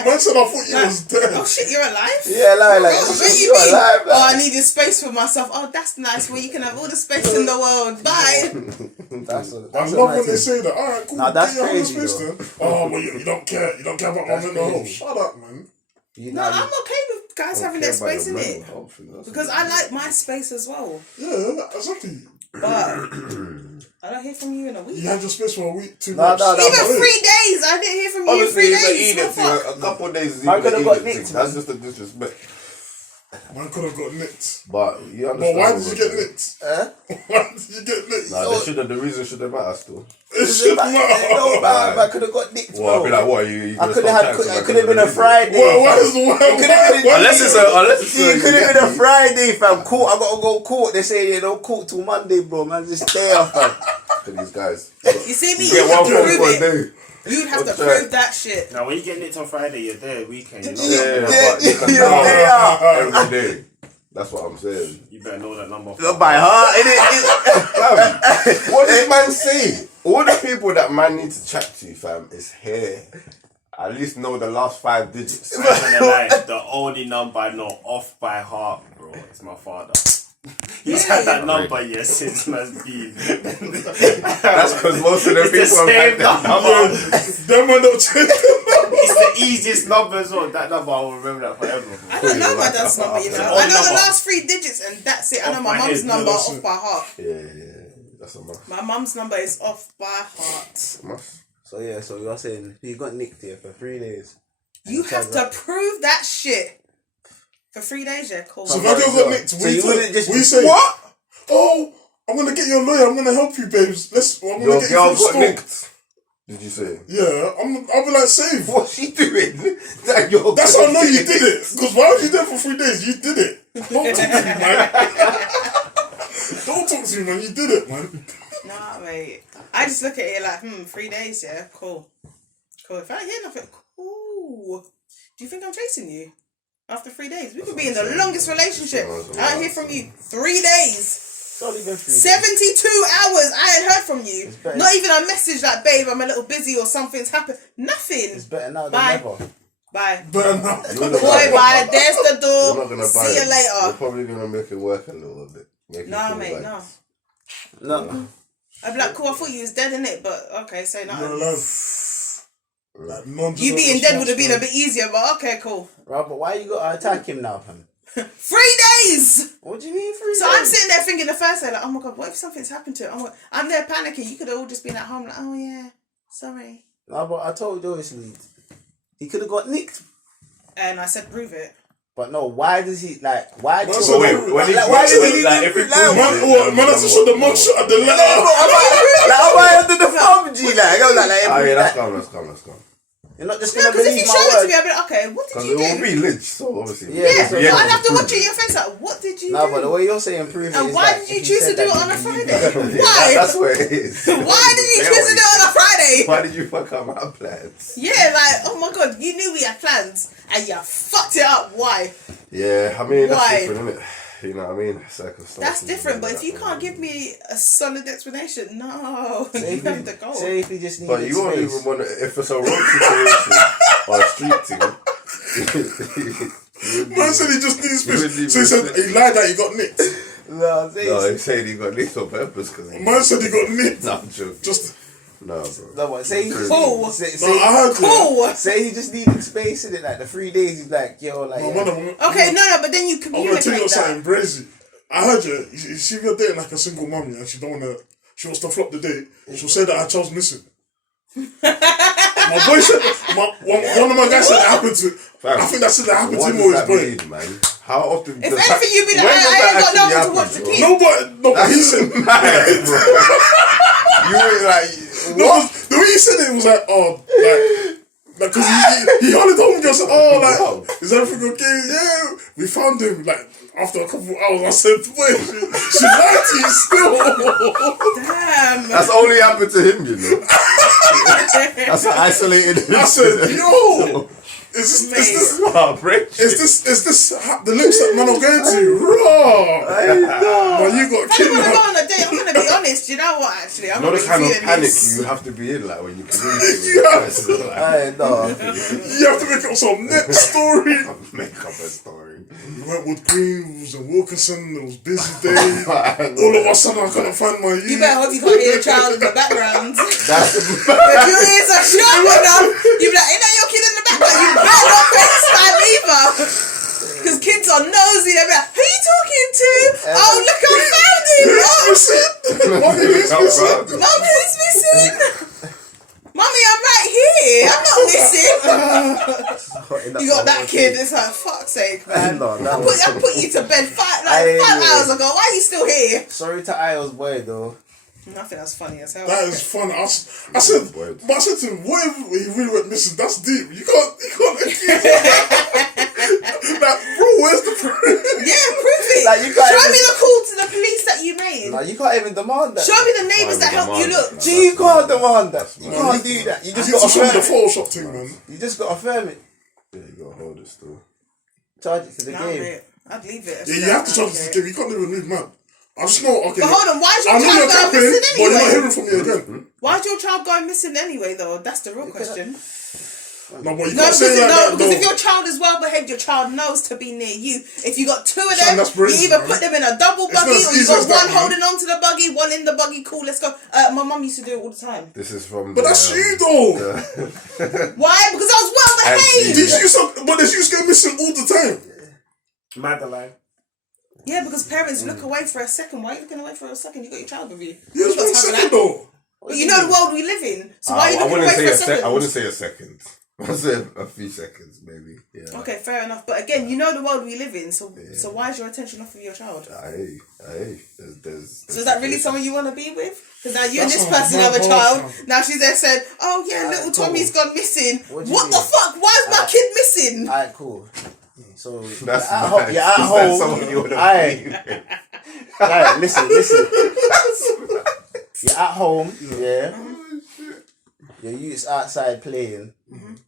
Man said I thought you was dead. Oh shit, you're alive? yeah, like, Oh, what do you you're mean? alive, Oh, I like. needed space for myself. Oh, that's nice. Where you can have all the space in the world. Bye. That's I a love when nice they thing. say that. Alright, cool. Nah, that's get your crazy, space then. Oh, but you don't care. You don't care about my That's mental health. crazy. Shut up, man. You No, know, I'm okay with guys having their space in it. Because I like my space as well. Yeah, exactly. But I don't hear from you in a week. You had your space for a week, 2 No, months. no, no. Even Wait. 3 days. I didn't hear from you in Honestly, 3 it's an days. Edith What the thing. fuck? A couple of days is I even could've an got Edith nicked, thing. That's just a disrespect. Man could have got nicked. But you But understand. why did you what get I'm saying. nicked? eh? Why did you get nicked? Nah, the reason shouldn't matter still. It should No, matter. man, I could have got nicked, Well, I'd be bro. like, what? You I could have had. It could have been a Friday. Why is why? Unless it's It could have been a Friday, fam. Court. I gotta go court. They say they don't court till Monday, bro. Man, just stay off, fam. to these guys. You see me? You You get have one to phone prove for a it. day. You'd have to What's that? prove that shit. Now, when you get nicked on Friday, you're there weekend. You know, Yeah, Yeah, but you can yeah, tell yeah. every day. That's what I'm saying. you better know that number. By heart, innit? Fam, what did man say? All the people that man need to chat to, fam, is here. At least know the last 5 digits. I'm not gonna lie, the only number I know off by heart, bro, is my father. He's had that number, since man's been. That's because most of the It's the people have same had that number. Them man don't change. It's the easiest number as well. That number, I will remember that forever. Bro. I don't know my dad's number, you know. It's I know the the number. last 3 digits and that's it. I know Off my my mum's head. number Yeah, that's off it. by heart. Yeah. That's a must. My mum's number is off by heart. Must. So yeah, so you're saying you got nicked here for 3 days. You have to prove that shit. For 3 days, yeah, cool. So if I got nicked, So you wouldn't just we say what? Oh, I'm gonna get you a lawyer. I'm gonna help you, babes. I'm gonna Your get you girl from got store. nicked. Did you say? Yeah, I'll be like, save. What's she doing? That your That's how I know you did it. Because why was you there for 3 days? You did it. Don't talk to me, man. Don't talk to me, man. You did it, man. Nah, mate. I just look at it like, 3 days, yeah, cool. Cool. If I hear nothing, cool. Do you think I'm chasing you? After 3 days? We could be in the longest relationship. I don't hear from you 3 days. It's only been 3 days. 72 hours. I ain't heard from you. better. Not even a message like, babe, I'm a little busy or something's happened. Nothing. It's better now than Bye. never. Bye. But now, Boy, bye. There's the You're not door. gonna buy See you it. You're later. probably gonna make it work a little bit. Make it Nah, feel mate, like- no. No. I'd be like, cool, I thought you was dead, innit? But okay, say you're nothing. alive. Like, non-deserved You being dead would have response, been a bit easier, but okay, cool. Right, but why you gotta attack him now, fam? 3 days! What do you mean 3 days? So I'm sitting there thinking the first day, like, oh my god, what if something's happened to it? I'm there panicking. You could have all just been at home, like, oh yeah, sorry. No, but I told you obviously he could have got nicked. And I said, prove it. But no, why does he like? Why? Man, do so wait, like, when he- why does when- he like, need if he to proves like? it- Man has to show the mugshot at the letter. Am I under the thumb, G? Like, I'm like, Ah, yeah, that's like, calm. That's calm. you're not just No, gonna because if believe you my show it to me, word. I'd be like, okay, what did Because you it will do? be lynch, so obviously. Yeah, Yeah, so so Yeah, I'd have to prove watch it in it. your face, like, what did you No, do? but the way you're saying prove it And is why like, did you if he choose to said do it that, on a you- Friday? Yeah, Why? that's where it is. Why did you choose to do it on a Friday? Why did you fuck up my plans? Yeah, like, oh my god, you knew we had plans and you fucked it up. Why? Yeah, I mean, that's Why? different, isn't it? You know what I mean? Circumstances. That's different, but and if you that, can't give me a solid explanation, no, Say you if have he- to go. Say if he just needed But you won't space. even want to, if it's a road situation or a street thing. Man said he just needs You wouldn't space. So he said he lied that he got nicked. No, he's saying he got nicked on purpose because Man said he got nicked. Nah, I'm joking. Just No, bro. No, but say he just Cool. I heard Cool. Say he just needed space in it, like the 3 days. He's like, yo, like. Okay, no, but then you I'm gonna tell you communicate something that. crazy. I heard you. See, if you're dating like a single mum, and she wants to flop the date. She'll say that her child's missing. My boy said, one of my guys said that happened to. I think that said that happened to him or his boy. Man? How often? If anything, you'd be like, I ain't got no one to watch the kid. No, but he said. Mad, bro. You were like, No, the way he said it was like, because he only told me just, is everything okay? Yeah, we found him. Like after a couple of hours, I said, wait, she lied to you still. Damn. that's only happened to him, you know. That's an isolated. I said, yo. Is this the links that man are going to? Raw! Man, you got If I want to go kidnapped. on a date, I'm going to be honest. You know what, actually? I'm Not the not kind of feeling panic this. you have to be in, like when you communicate. You have No. You have to make up some next story. Make up a story. We went with Greaves and Wilkinson. It was a busy day. All of a sudden, I couldn't find my You better hope you can't hear a child in the background. That's If your ears are sharp enough, you be like, ain't that your kid in the background? You better not FaceTime either. Because kids are nosy. They'll be like, who are you talking to? Oh, look, I found him. Mommy, who's missing? Mum, who's missing? Mummy, I'm right here. I'm not missing. You got that kid. It's like, fuck's sake, man. No, I put you to bed 5 hours ago. Why are you still here? Sorry to Io's boy, though. I think that's funny as hell. That is fun. I said to him, what if he really went missing? That's deep. You can't accuse him. Like, bro, where's the proof? Yeah, prove it. Like, you can't Show even- me the call to the police that you made. Like, you can't even demand that. Show me the neighbours that helped you look. So you can't demand that. You can't do that. You just You got to show me the affirm it. Photoshop thing, man. You just got to affirm it. Yeah, you gotta hold it still. Charge it to the Nah, game. mate. I'd leave it. Yeah, you have to charge this game. You can't even move, man. I just know, okay. But hold on, why is your I know child you're going capping, missing but you're not anyway? hearing from me again. Why is your child going missing anyway, though? That's the real question. No, but you No, can't say because, like that, because if though. your child is well behaved, your child knows to be near you. If you got 2 of Son, them, that's you brazy, either man. put them in a double It's not buggy as or you easy got as that, one man. holding on to the buggy, one in the buggy. Cool, let's go. My mum used to do it all the time. This is from. But that's you, though. Why? Because I was well behaved. But there's you get missing all the time. Madeline. Yeah, because parents look away for a second. Why are you looking away for a second? You got your child with you. Yeah, You got it's 1 time for second, that. though. But you know the world we live in. So why are you I looking wouldn't away say for a a second? I wouldn't say a second. I'd say a few seconds, maybe. Yeah. Okay, fair enough. But again, you know the world we live in. So why is your attention off of your child? Aye. There's So is that really someone you want to be with? Because now you and That's this what person my have a boss child. have. Now she's there said, oh yeah, little cool. Tommy's gone missing. What do you What the mean? fuck? Why is my kid missing? Alright, cool. So That's you're at, nice. you're at Is that home. someone you wanna Alright, alright, listen. You're at home, yeah. Your youth's outside playing, and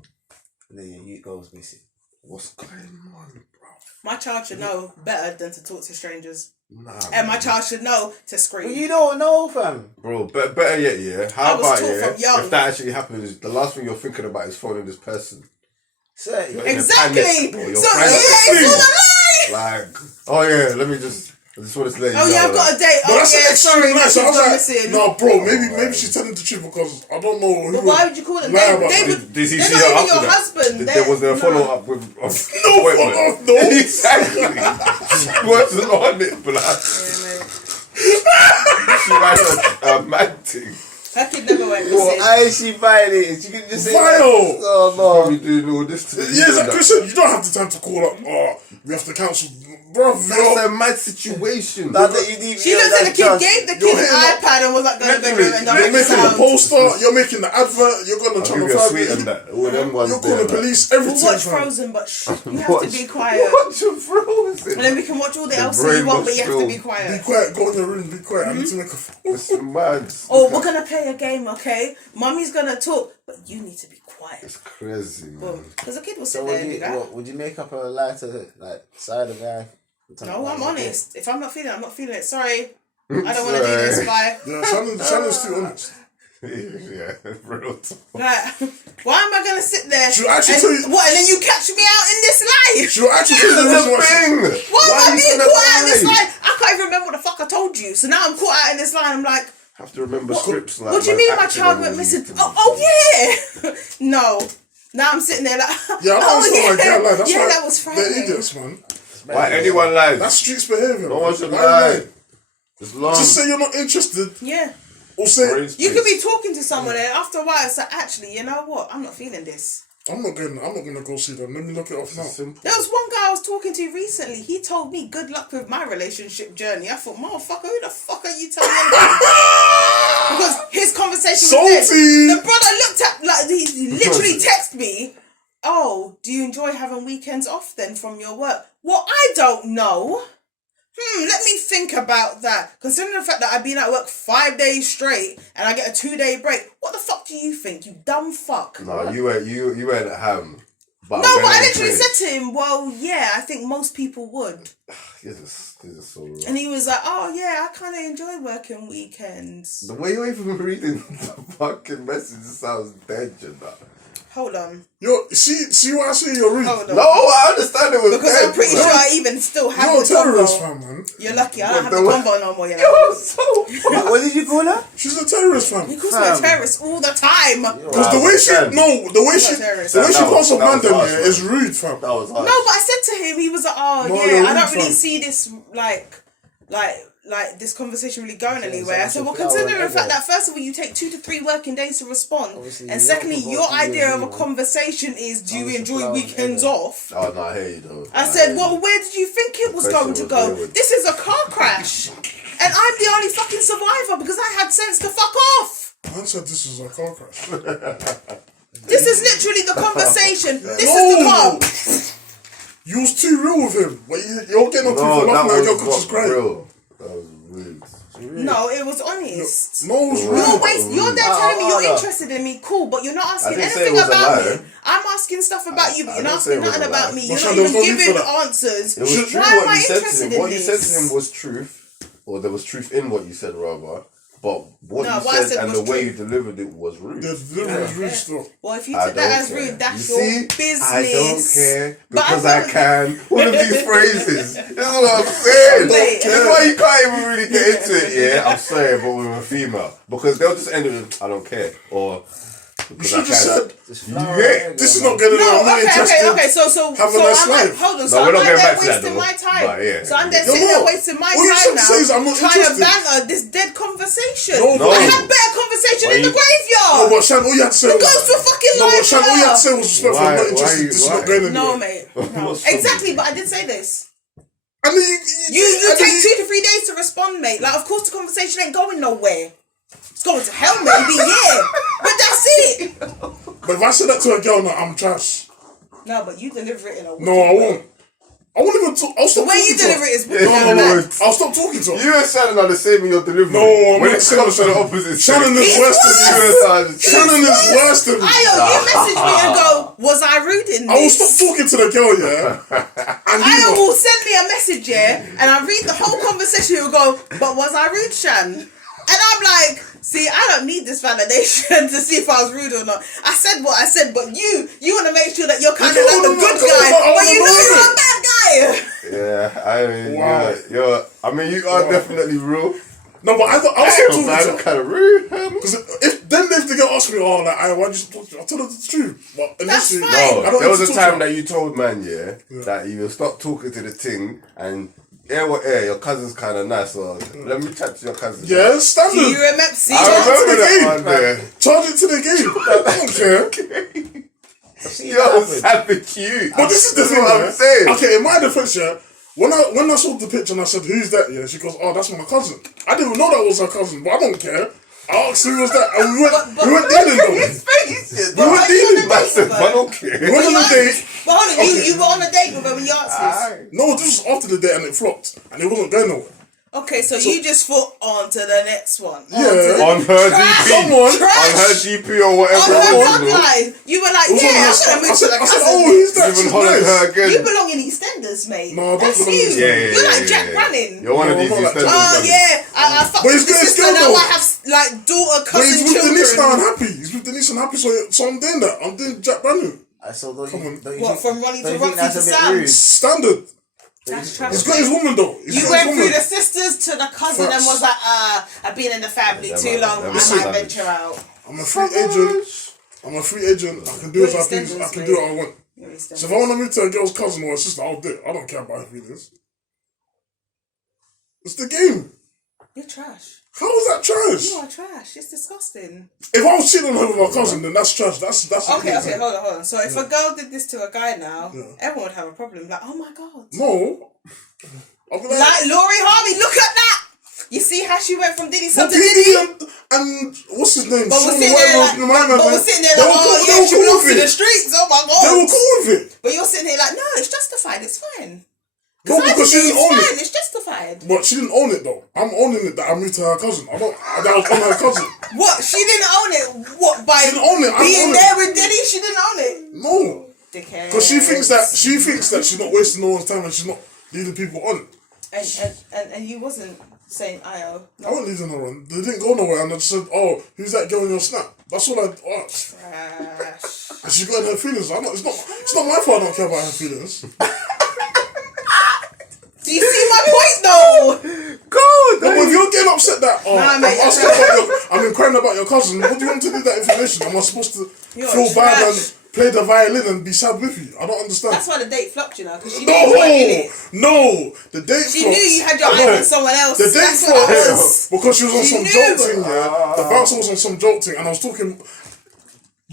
then your youth goes missing. What's going on, bro? My child should know better than to talk to strangers. Nah, And my child should know to scream. Well, you don't know, fam. bro. Better yet, yeah. How I was about taught from young. if that actually happens, the last thing you're thinking about is phoning this person. So, You're in a Exactly. panic, or you're So frantic. it's all a lie. Like, oh yeah, let me just. I just want to let you Oh know. yeah, I've got a date. But Oh that's yeah, an sorry, extreme lie. my So I kid's gone was missing. like, no, bro, maybe she's telling the truth because I don't know who. But why would you call them? lie They about it. would. Did he They're see not her even after your that? husband. There was a No. follow up with No follow-up, no. Exactly. She wasn't on it, but like, she ran a mad thing. Her kid never went well, missing. I ain't she violated. You can just say Vile. Oh Probably no. doing all this. Yeah, like Christian, you don't have the time to call up. Oh, we have to cancel, bro. That's a mad situation. That you need. She knows that the kid gave the kid You're an hitting iPad and was like going to the bedroom and You're making making the sound. poster. You're making the advert. You're gonna I'll try give to you a find sweet me. and that. All them ones You're calling there, police. We'll Everything. watch fam. Frozen, but you have to be quiet. Watch your Frozen. And then we can watch all the The else you want, brain but you have was to be Be quiet. quiet. Go in your room. Be quiet. I need to make a. It's mad. Oh, we're gonna play a game, okay? Mummy's gonna talk, but you need to be quiet. It's crazy, man. Because the kid will So sit there and do that. would you make up a lie to like side of guy? No, I'm honest. If I'm not feeling it, I'm not feeling it. Sorry. I don't want to do this, bye. Yeah, Shannon's too honest. Yeah, real talk. Like, why am I gonna sit there She'll actually and, tell you- what, and then you catch me out in this lie? She'll actually tell you the reason why. Why am I you being gonna caught out in this lie? lie? I can't even remember what the So now I'm caught out in this line. I'm like, Have to remember scripts. Like, what do you mean my child went missing? Oh yeah. No. Now I'm sitting there like, Yeah, I don't feel like that. Like, that's yeah, why that was frightening. they're idiots, man. Why anyone lies? That's streets behaviour. No one should Like, lie. It's long. Just say you're not interested. Yeah. Or say, You could be talking to someone and after a while it's like, actually, you know what? I'm not feeling this. I'm not gonna go see them. Let me look it off now. There was one guy I was talking to recently. He told me good luck with my relationship journey. I thought, motherfucker, who the fuck are you telling me? Because his conversation was this. The brother looked at, like, he literally texted me, oh, do you enjoy having weekends off then from your work? Well, I don't know. Let me think about that. Considering the fact that I've been at work 5 days straight and I get a 2-day break, what the fuck do you think, you dumb fuck? No, you went at ham. But No, but I literally said to him, well, yeah, I think most people would. This is so wrong. And he was like, oh, yeah, I kind of enjoy working weekends. The way you're even reading the fucking message sounds dead, you know. Hold on. Yo, see what I say? You're rude. Hold on. No, I understand it was Because dead. I'm pretty sure I even still have You're a the terrorist, combo. man. You're lucky, I don't have the What the- combo no more, you know. You're so What did you call her? She's a terrorist, He fam. calls me a terrorist all the time. Because the way she, the way she That calls was a man harsh, down man. here is rude, fam. That was hard. No, but I said to him, he was like, oh, No, yeah, you're I don't rude, really fam. see this, like this conversation really going anywhere. I said, well, flower considering the and fact egg. that first of all, you take 2 to 3 working days to respond, Obviously, and you secondly, have to your vote for idea your of a view. conversation is, do you Obviously, enjoy flower and weekends egg. off? Oh, no, I hear you, though. I said, well, where did you think it was question going to was go? wayward. This is a car crash. And I'm the only fucking survivor because I had sense to fuck off. Man said this is a car crash. This is literally the conversation. This No. is the car. You was too real with him. But you're getting on to No, for that laughing at a girl was because she's not crying. real. That was rude. No, it was honest. No, it was You're real. You're there telling me you're no. interested in me, cool, but you're not asking didn't say anything it was a about lie. me. I'm asking stuff about you, but I you're not didn't say asking it was nothing a lie. about me. You're But not there was even no need for giving that. answers. It was true Why am what I you said to interested him. in What you said this? to him was truth, or there was truth in what you said, rather. But what No, you what I said said and was the way you true. delivered it was rude. The delivery was rude still. Well, if you I took that don't as care. rude, that's You your see? business. I don't care But because I I don't- can. All of these phrases. This is what I'm saying. Mate. This is why you can't even really get into it, yeah? I'm sorry, but with a female. Because they'll just end it with, I don't care. Or, You because should I just can. said, Yeah, this is not getting No, I'm not interested. okay. So Have a nice I'm like, life. hold on. No, So we're I'm not like getting there back to that, wasting though. my time. But, yeah. So I'm there You're sitting there not. wasting my All you time should now, say is, I'm not trying to interested. banter this dead conversation. No. I had better conversation Why in the you- graveyard. No, but Shan, all you had to say The was... ghosts were fucking No, but lying Shan, all you had to to say was respectful. I'm not Why- interested. This is why- not going anywhere. No, mate. No. What's wrong with Exactly, you? but I did say this. And then You and then take 2 to 3 days to respond, mate. Like, of course, the conversation ain't going nowhere. It's going to hell, maybe, yeah. But that's it. But if I said that to a girl, no, I'm trash. No, but you deliver it in a No, I won't. I won't even talk. I'll The stop way talking you to her. deliver it is No. I'll stop talking to her. You and Shannon are the same in your delivery. No, I'm when not it saying comes to the Shannon. opposite Shannon sex, is worse than you you. and I are the same. Shannon is worse than me. Ayo, you message me and go, was I rude in I will this? stop talking to the girl, yeah? And you Ayo know, will send me a message, yeah, and I read the whole conversation and go, but was I rude, Shan? And I'm like, see, I don't need this validation to see if I was rude or not. I said what I said, but you want to make sure that you're kind of like the good guy, but you know you're a bad guy. Yeah, I mean, Wow. I mean, you are definitely real. no, but I was still talking to I'm her. kind of rude. Because if the girl asked me, oh, like, why did you talk to her? I told her the truth. But That's initially, fine. No, I don't there was need a to talk to time her. that you told man, that you will stop talking to the thing and your cousin's kind of nice, so let me chat to your cousin. Yeah, Do standard. you remember? See, I remember that one there. Charge it to the game. I don't care. You're savage, you. But this is the thing, what yeah? I'm saying. Okay, in my defense, yeah, when I saw the picture and I said, who's that? Yeah, she goes, oh, that's my cousin. I didn't even know that was her cousin, but I don't care. I asked who was that, and we went dealing though. His face. We went dealing, Massive. I don't care. We went on a date. But hold on, Okay. you were on a date with her when you asked this. No, this was after the date and it flopped, and it wasn't going nowhere. Okay, so you just thought on to the next one. Yeah. On her Trash. GP. Someone- On her GP or whatever On it her was. bloodline. You were like, It was on yeah, her I'm stuff. going to move I to said, the oh, cousin. who's that? Even She's hollering nice. her again. You belong in EastEnders, mate. No, I don't That's belong in you. EastEnders. You're like Jack Brannon. You're one of No, these I'm not like EastEnders. Oh brothers. yeah, I fucked But he's his good, sister. he's good, Now though. I have like daughter, But cousin, he's with Denise now and children. happy. He's with Denise and happy, so I'm doing that. I'm doing Jack Brannon. So don't Come on. you What, think, from Ronnie don't to you think Roxy that's to a bit Sam? rude? Standard. That's trash. He's got his woman though. You went through the sisters to the cousin and was like, I've been in the family too long. I might venture out. I'm a free agent. I can do as I please. I can do what I want. So if I want to move to a girl's cousin or a sister, I'll do it. I don't care about her feelings. It's the game. You're trash. How is that trash? You are trash. It's disgusting. If I was cheating on her with my cousin, then that's trash. That's okay. Hold on. So if a girl did this to a guy now, everyone would have a problem. Like, oh my god. No. Like Laurie Harvey, look at that. You see how she went from Diddy to Diddy Diddy? and what's his name? But we're sitting there like, oh yeah, she belongs to the streets. Oh my god. They were cool with it. But you're sitting here like, no, it's justified. It's fine. No, because she didn't own it. It's justified. But she didn't own it though. I'm owning it that I moved to her cousin. That was on her cousin. What? She didn't own it? What? By she didn't own it. being there with Diddy, she didn't own it? No. Dickhead. Because she thinks that she's not wasting no one's time and she's not leading people on. And you wasn't saying IO. No. I wasn't leading her on. They didn't go nowhere and I just said, oh, who's that girl in your snap? That's all I asked. Trash. And she got in her feelings. It's not my fault I don't care about her feelings. Do you see my point though? Good. No, but if you're getting upset that I'm inquiring about your cousin, what do you want to do with that information? Am I supposed to feel bad and play the violin and be sad with you? I don't understand. That's why the date flopped, you know, because she knew you weren't in it. No, the date She knew you had your eye on someone else. The date flopped because she was on some joke thing, The bouncer was on some joke thing, and I was talking.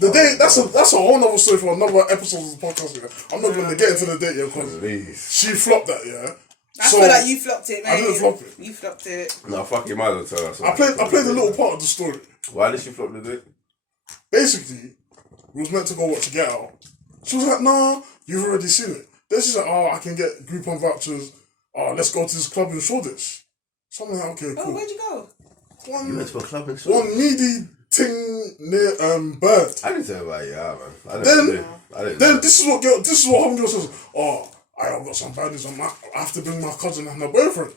The date, that's a whole other story for another episode of the podcast. Yeah. I'm not going to get into the date yet because she flopped that, yeah. I feel like you flopped it, man. I didn't flop it. You flopped it. No, fuck you, might as well tell us. I played a little part of the story. Why did she flop the date? Basically, we was meant to go watch Get Out. She was like, nah, you've already seen it. Then she's like, oh, I can get Groupon vouchers. Oh, let's go to this club in Shoreditch. So I'm like, okay, cool. Oh, where'd you go? You went to a club in Shoreditch? One needy thing near Bird. I didn't tell about man. Then this is what homegirl says. Oh, I've got some baddies. I have to bring my cousin and her boyfriend.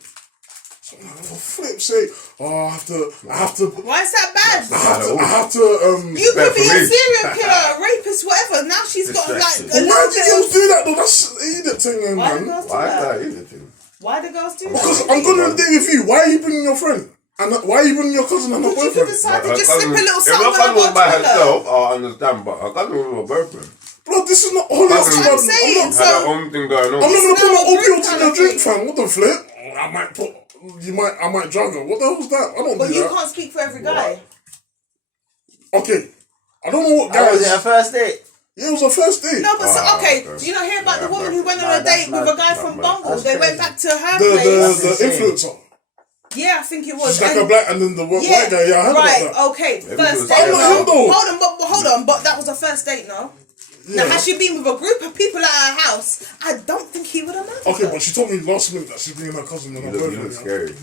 So I'm like, for flip's sake, I have to. Why is that bad? I have to. You could be a serial killer, a rapist, whatever. Now she's got like. Why do girls do that though? That's an idiot thing, Why man. do girls do Why is that? that idiot thing? Why do girls do that? Because I'm going on a date with you. Why are you bringing your friend? And why are you bringing your cousin and her But you could boyfriend? decide to just slip a little If something her cousin was on by Twitter. herself, I'll understand, but her cousin was with her boyfriend. Bro, this is not all That's this. what I'm saying. Had her own thing going on. I'm not gonna put not my a group opioids in kind your of drink, thing. fam. What the flip? I might drug her. What the hell's that? I don't But do you that. can't speak for every guy. Okay, I don't know what How guys. was it a first date? Yeah, it was a first date. No, but okay. do you not hear about the woman who went on Nah, a date that's with a guy mad. from That's Bungle? That's They went crazy. back to her place. The insane. influencer. Yeah, I think it was. She's like And- a black and then the white guy. Yeah, I heard right, about that. okay. Maybe First it was date. I'm not him though. Hold on, but that was a first date, no? Yeah. Now, has she been with a group of people at her house? I don't think he would have known. Okay, but she told me last minute that she's bringing her cousin and her You boyfriend. look yeah. scary.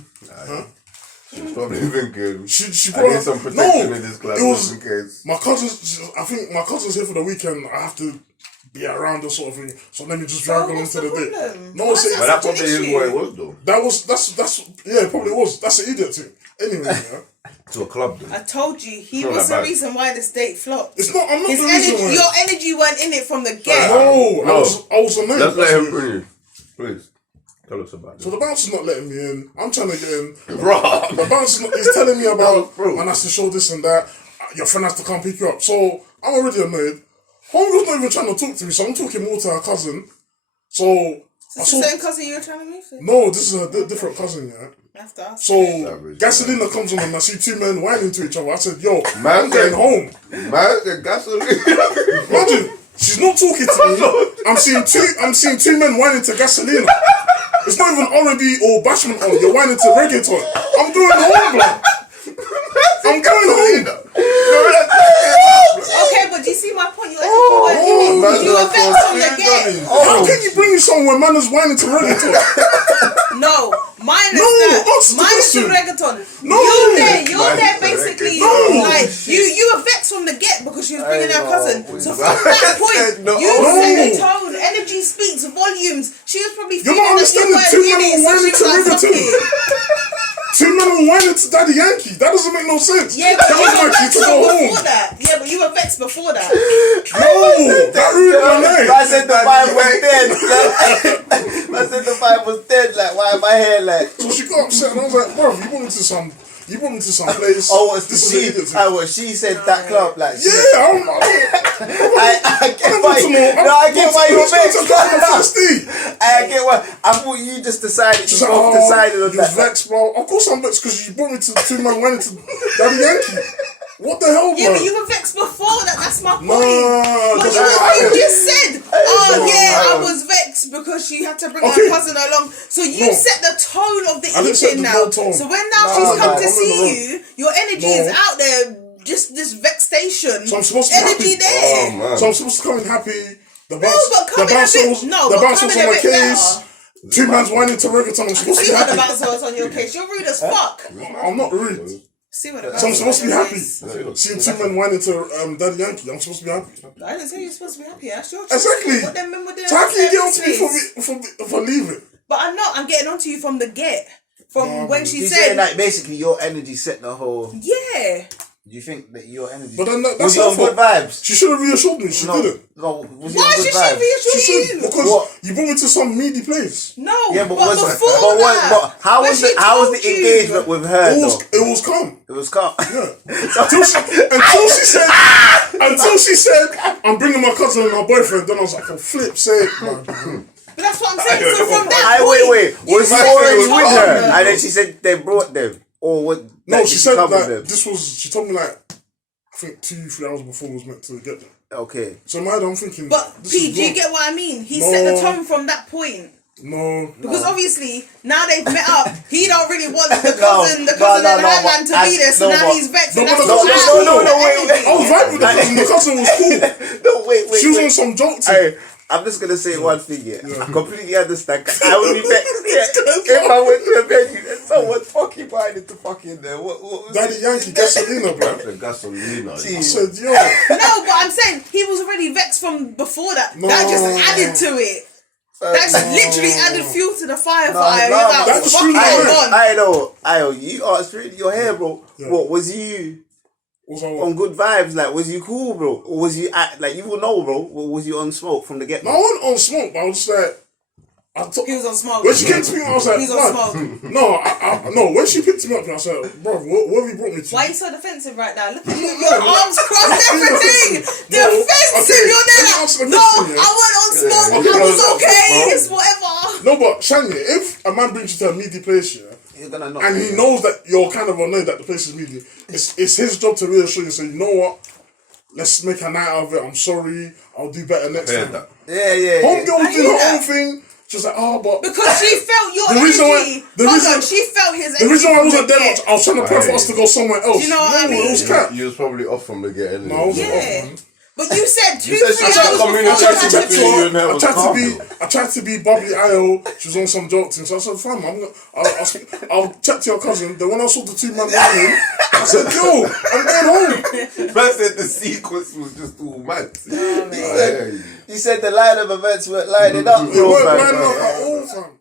She was probably thinking, She I brought need some protection in this class it was just in case. my cousin's. I think my cousin's here for the weekend. I have to be around her sort of thing. So let me just drag her what's into the the date. problem? No, Why it's is that But that such an probably is issue? what it was though. that's yeah, it probably was. That's an idiot thing. Anyway, yeah. To a club though. I told you, he Not was that the bad. reason why this date flopped. It's not. I'm not His the reason energy, why. your energy weren't in it from the get. No, No. I was annoyed. Let's let him That's- bring you. Please. Tell us about So it. the bouncer's not letting me in. I'm trying to get in. Bro. The bouncer's not. He's telling me about Bro. man has to show this and that. Your friend has to come pick you up. So I'm already annoyed. Homegirl's not even trying to talk to me, so I'm talking more to her cousin. So I It's saw. the same cousin you were trying to move to. No, this is a different cousin, yeah. After us. So Savage, Gasolina comes on and I see two men whining to each other. I said, yo, Man I'm getting said- home. Man, the gasoline. Imagine, she's not talking to me. I'm seeing two men whining to Gasolina. It's not even R&B or bashment on. You're whining to reggaeton. I'm going home, blood. I'm going home. Okay, but do you see my point? You were vexed from the get. How can you bring me somewhere man is whining to reggaeton? No, mine is No, that. that's the Mine is the question. reggaeton. No. You're Mine there is the basically. reggaeton. No. Like you were vexed from the get because she was bringing her know. cousin. So from Wow. that point, No. you No. set the tone. Energy speaks volumes. She was probably You're feeling not that you understanding. weren't Two in men it, were so she whining was to like, "Fuck reggaeton. it." Two men were whining to Daddy Yankee. That doesn't make no sense. Yeah, but that you was were my key vexed to go home. before that. Yeah, but you were vexed before that. No, that ruined my night. I said the vibe was dead. I said the vibe was dead. Like, why am I here? Like, So she got upset, and I was like, bro, you brought me to some place. oh, what's this she? is an idiot thing. Oh, what she said that club? Like, Yeah, I get why. I get why you were vexed. I get why. I thought you just decided. She's You like, both decided on you was that. vexed, bro. Of course I'm vexed because you brought me to two man whining to Daddy Yankee. What the hell, bro? Yeah, but you were vexed before that. That's my point. No, But you just said, I was vexed because she had to bring her cousin along. So you set the tone of the evening now. So when she's come to see you, your energy is out there. Just this vexation. So I'm supposed to be energy happy. there. Oh, man. So I'm supposed to come in happy. The but come in a bit. No, but come in a bit better. Two man's whining to reggaeton. I'm supposed to See be what the happy. bouncer was on your case. You're rude as fuck. I'm not rude. See what the So I'm supposed to be happy. case. Seeing two men whining to Daddy Yankee. I'm supposed to be happy. I didn't say you're supposed to be happy. That's your choice. Exactly. What them men were doing So how can you get on to business. me for leaving? But I'm not. I'm getting onto you from the get. From when she She's said, saying like basically your energy set the whole. yeah. Do you think that your energy? But then that's was you her on good fault. vibes? She should have reassured me. She didn't. No, was you Why on good should she vibes? reassure She you? should because What? you brought me to some meaty place. No, Yeah, but was before but that, what? But how when was she how was told the you- engagement with her? It was calm. It was calm. Yeah. until she said, I'm bringing my cousin and my boyfriend. Then I was like, for flip's sake, man. But that's what I'm saying. So from that Wait. point, Was you you said already you with told her? her. And then she said they brought them, or what? No, like, she did said come with like them? this was. She told me like I think 2-3 hours before I was meant to get there. Okay. So in my head, I'm thinking. But this P, is do you wrong. get what I mean? He set the No. tone from that point. No. Because obviously now they've met up, he don't really want the No, cousin and no, her man to be there. So no, now but- he's vexed. No, and but that's the what cousin was happened. cool. wait. I was vibing with the cousin. The cousin was cool. No, wait. She was on some joke thing. Hey, I'm just gonna say one thing here. I completely understand. 'Cause I would be vexed if I went to a venue and someone fucking whining to fucking there. What was Daddy Yankee gasolina, bro. The gasolina. I said, yo. No, but I'm saying he was already vexed from before that. No. That just added to it. That's literally added fuel to the fire. No, Fire. no, You're like, that's fuck true, it, man. on. I know. You asked really your hair, bro. Yeah. What was you on good vibes? Like, was you cool, bro? Or was you like you will know, bro? Or was you on smoke from the get No, I go? wasn't on smoke, but I was just like, He was on smoke. when she came to me, I was like, He's on "Man." smoke. no, when she picked me up, I said, bro, what have you brought me to? Why are you so defensive right now? Look at you, your arms crossed, everything. Defensive, okay, you're let me there. answer the No, question, yeah? I went on smoke. Okay, I was no, okay. no. It's whatever. No, but Shania, if a man brings you to a meaty place, yeah, You're gonna know. and he knows that you're kind of annoyed that the place is meaty, it's his job to reassure you and say, you know what? Let's make a night out of it. I'm sorry. I'll do better next Heard time. that. Yeah. Homegirl was I doing hear her own that. thing. She was like, but Because she felt your The reason why- energy. the Hold reason- on, she felt his energy. the reason why I from wasn't the there, get. I was trying to pray for us to go somewhere else. You know what I No, mean? it was cat. You was probably off from the get anyway. No, I wasn't off, Yeah. man. But you said 2-3 You said she hours tried to before communicate you I tried had to to with be, you and her was calm, I tried to be bubbly IO. She was on some jokes, and so I said, "Fam, I'll chat to your cousin." Then when I saw the two men running, I said, "Yo, I'm going home." Man said the sequence was just all mad. You said the line of events weren't lining up, They bro. weren't fam. lining up at all, fam.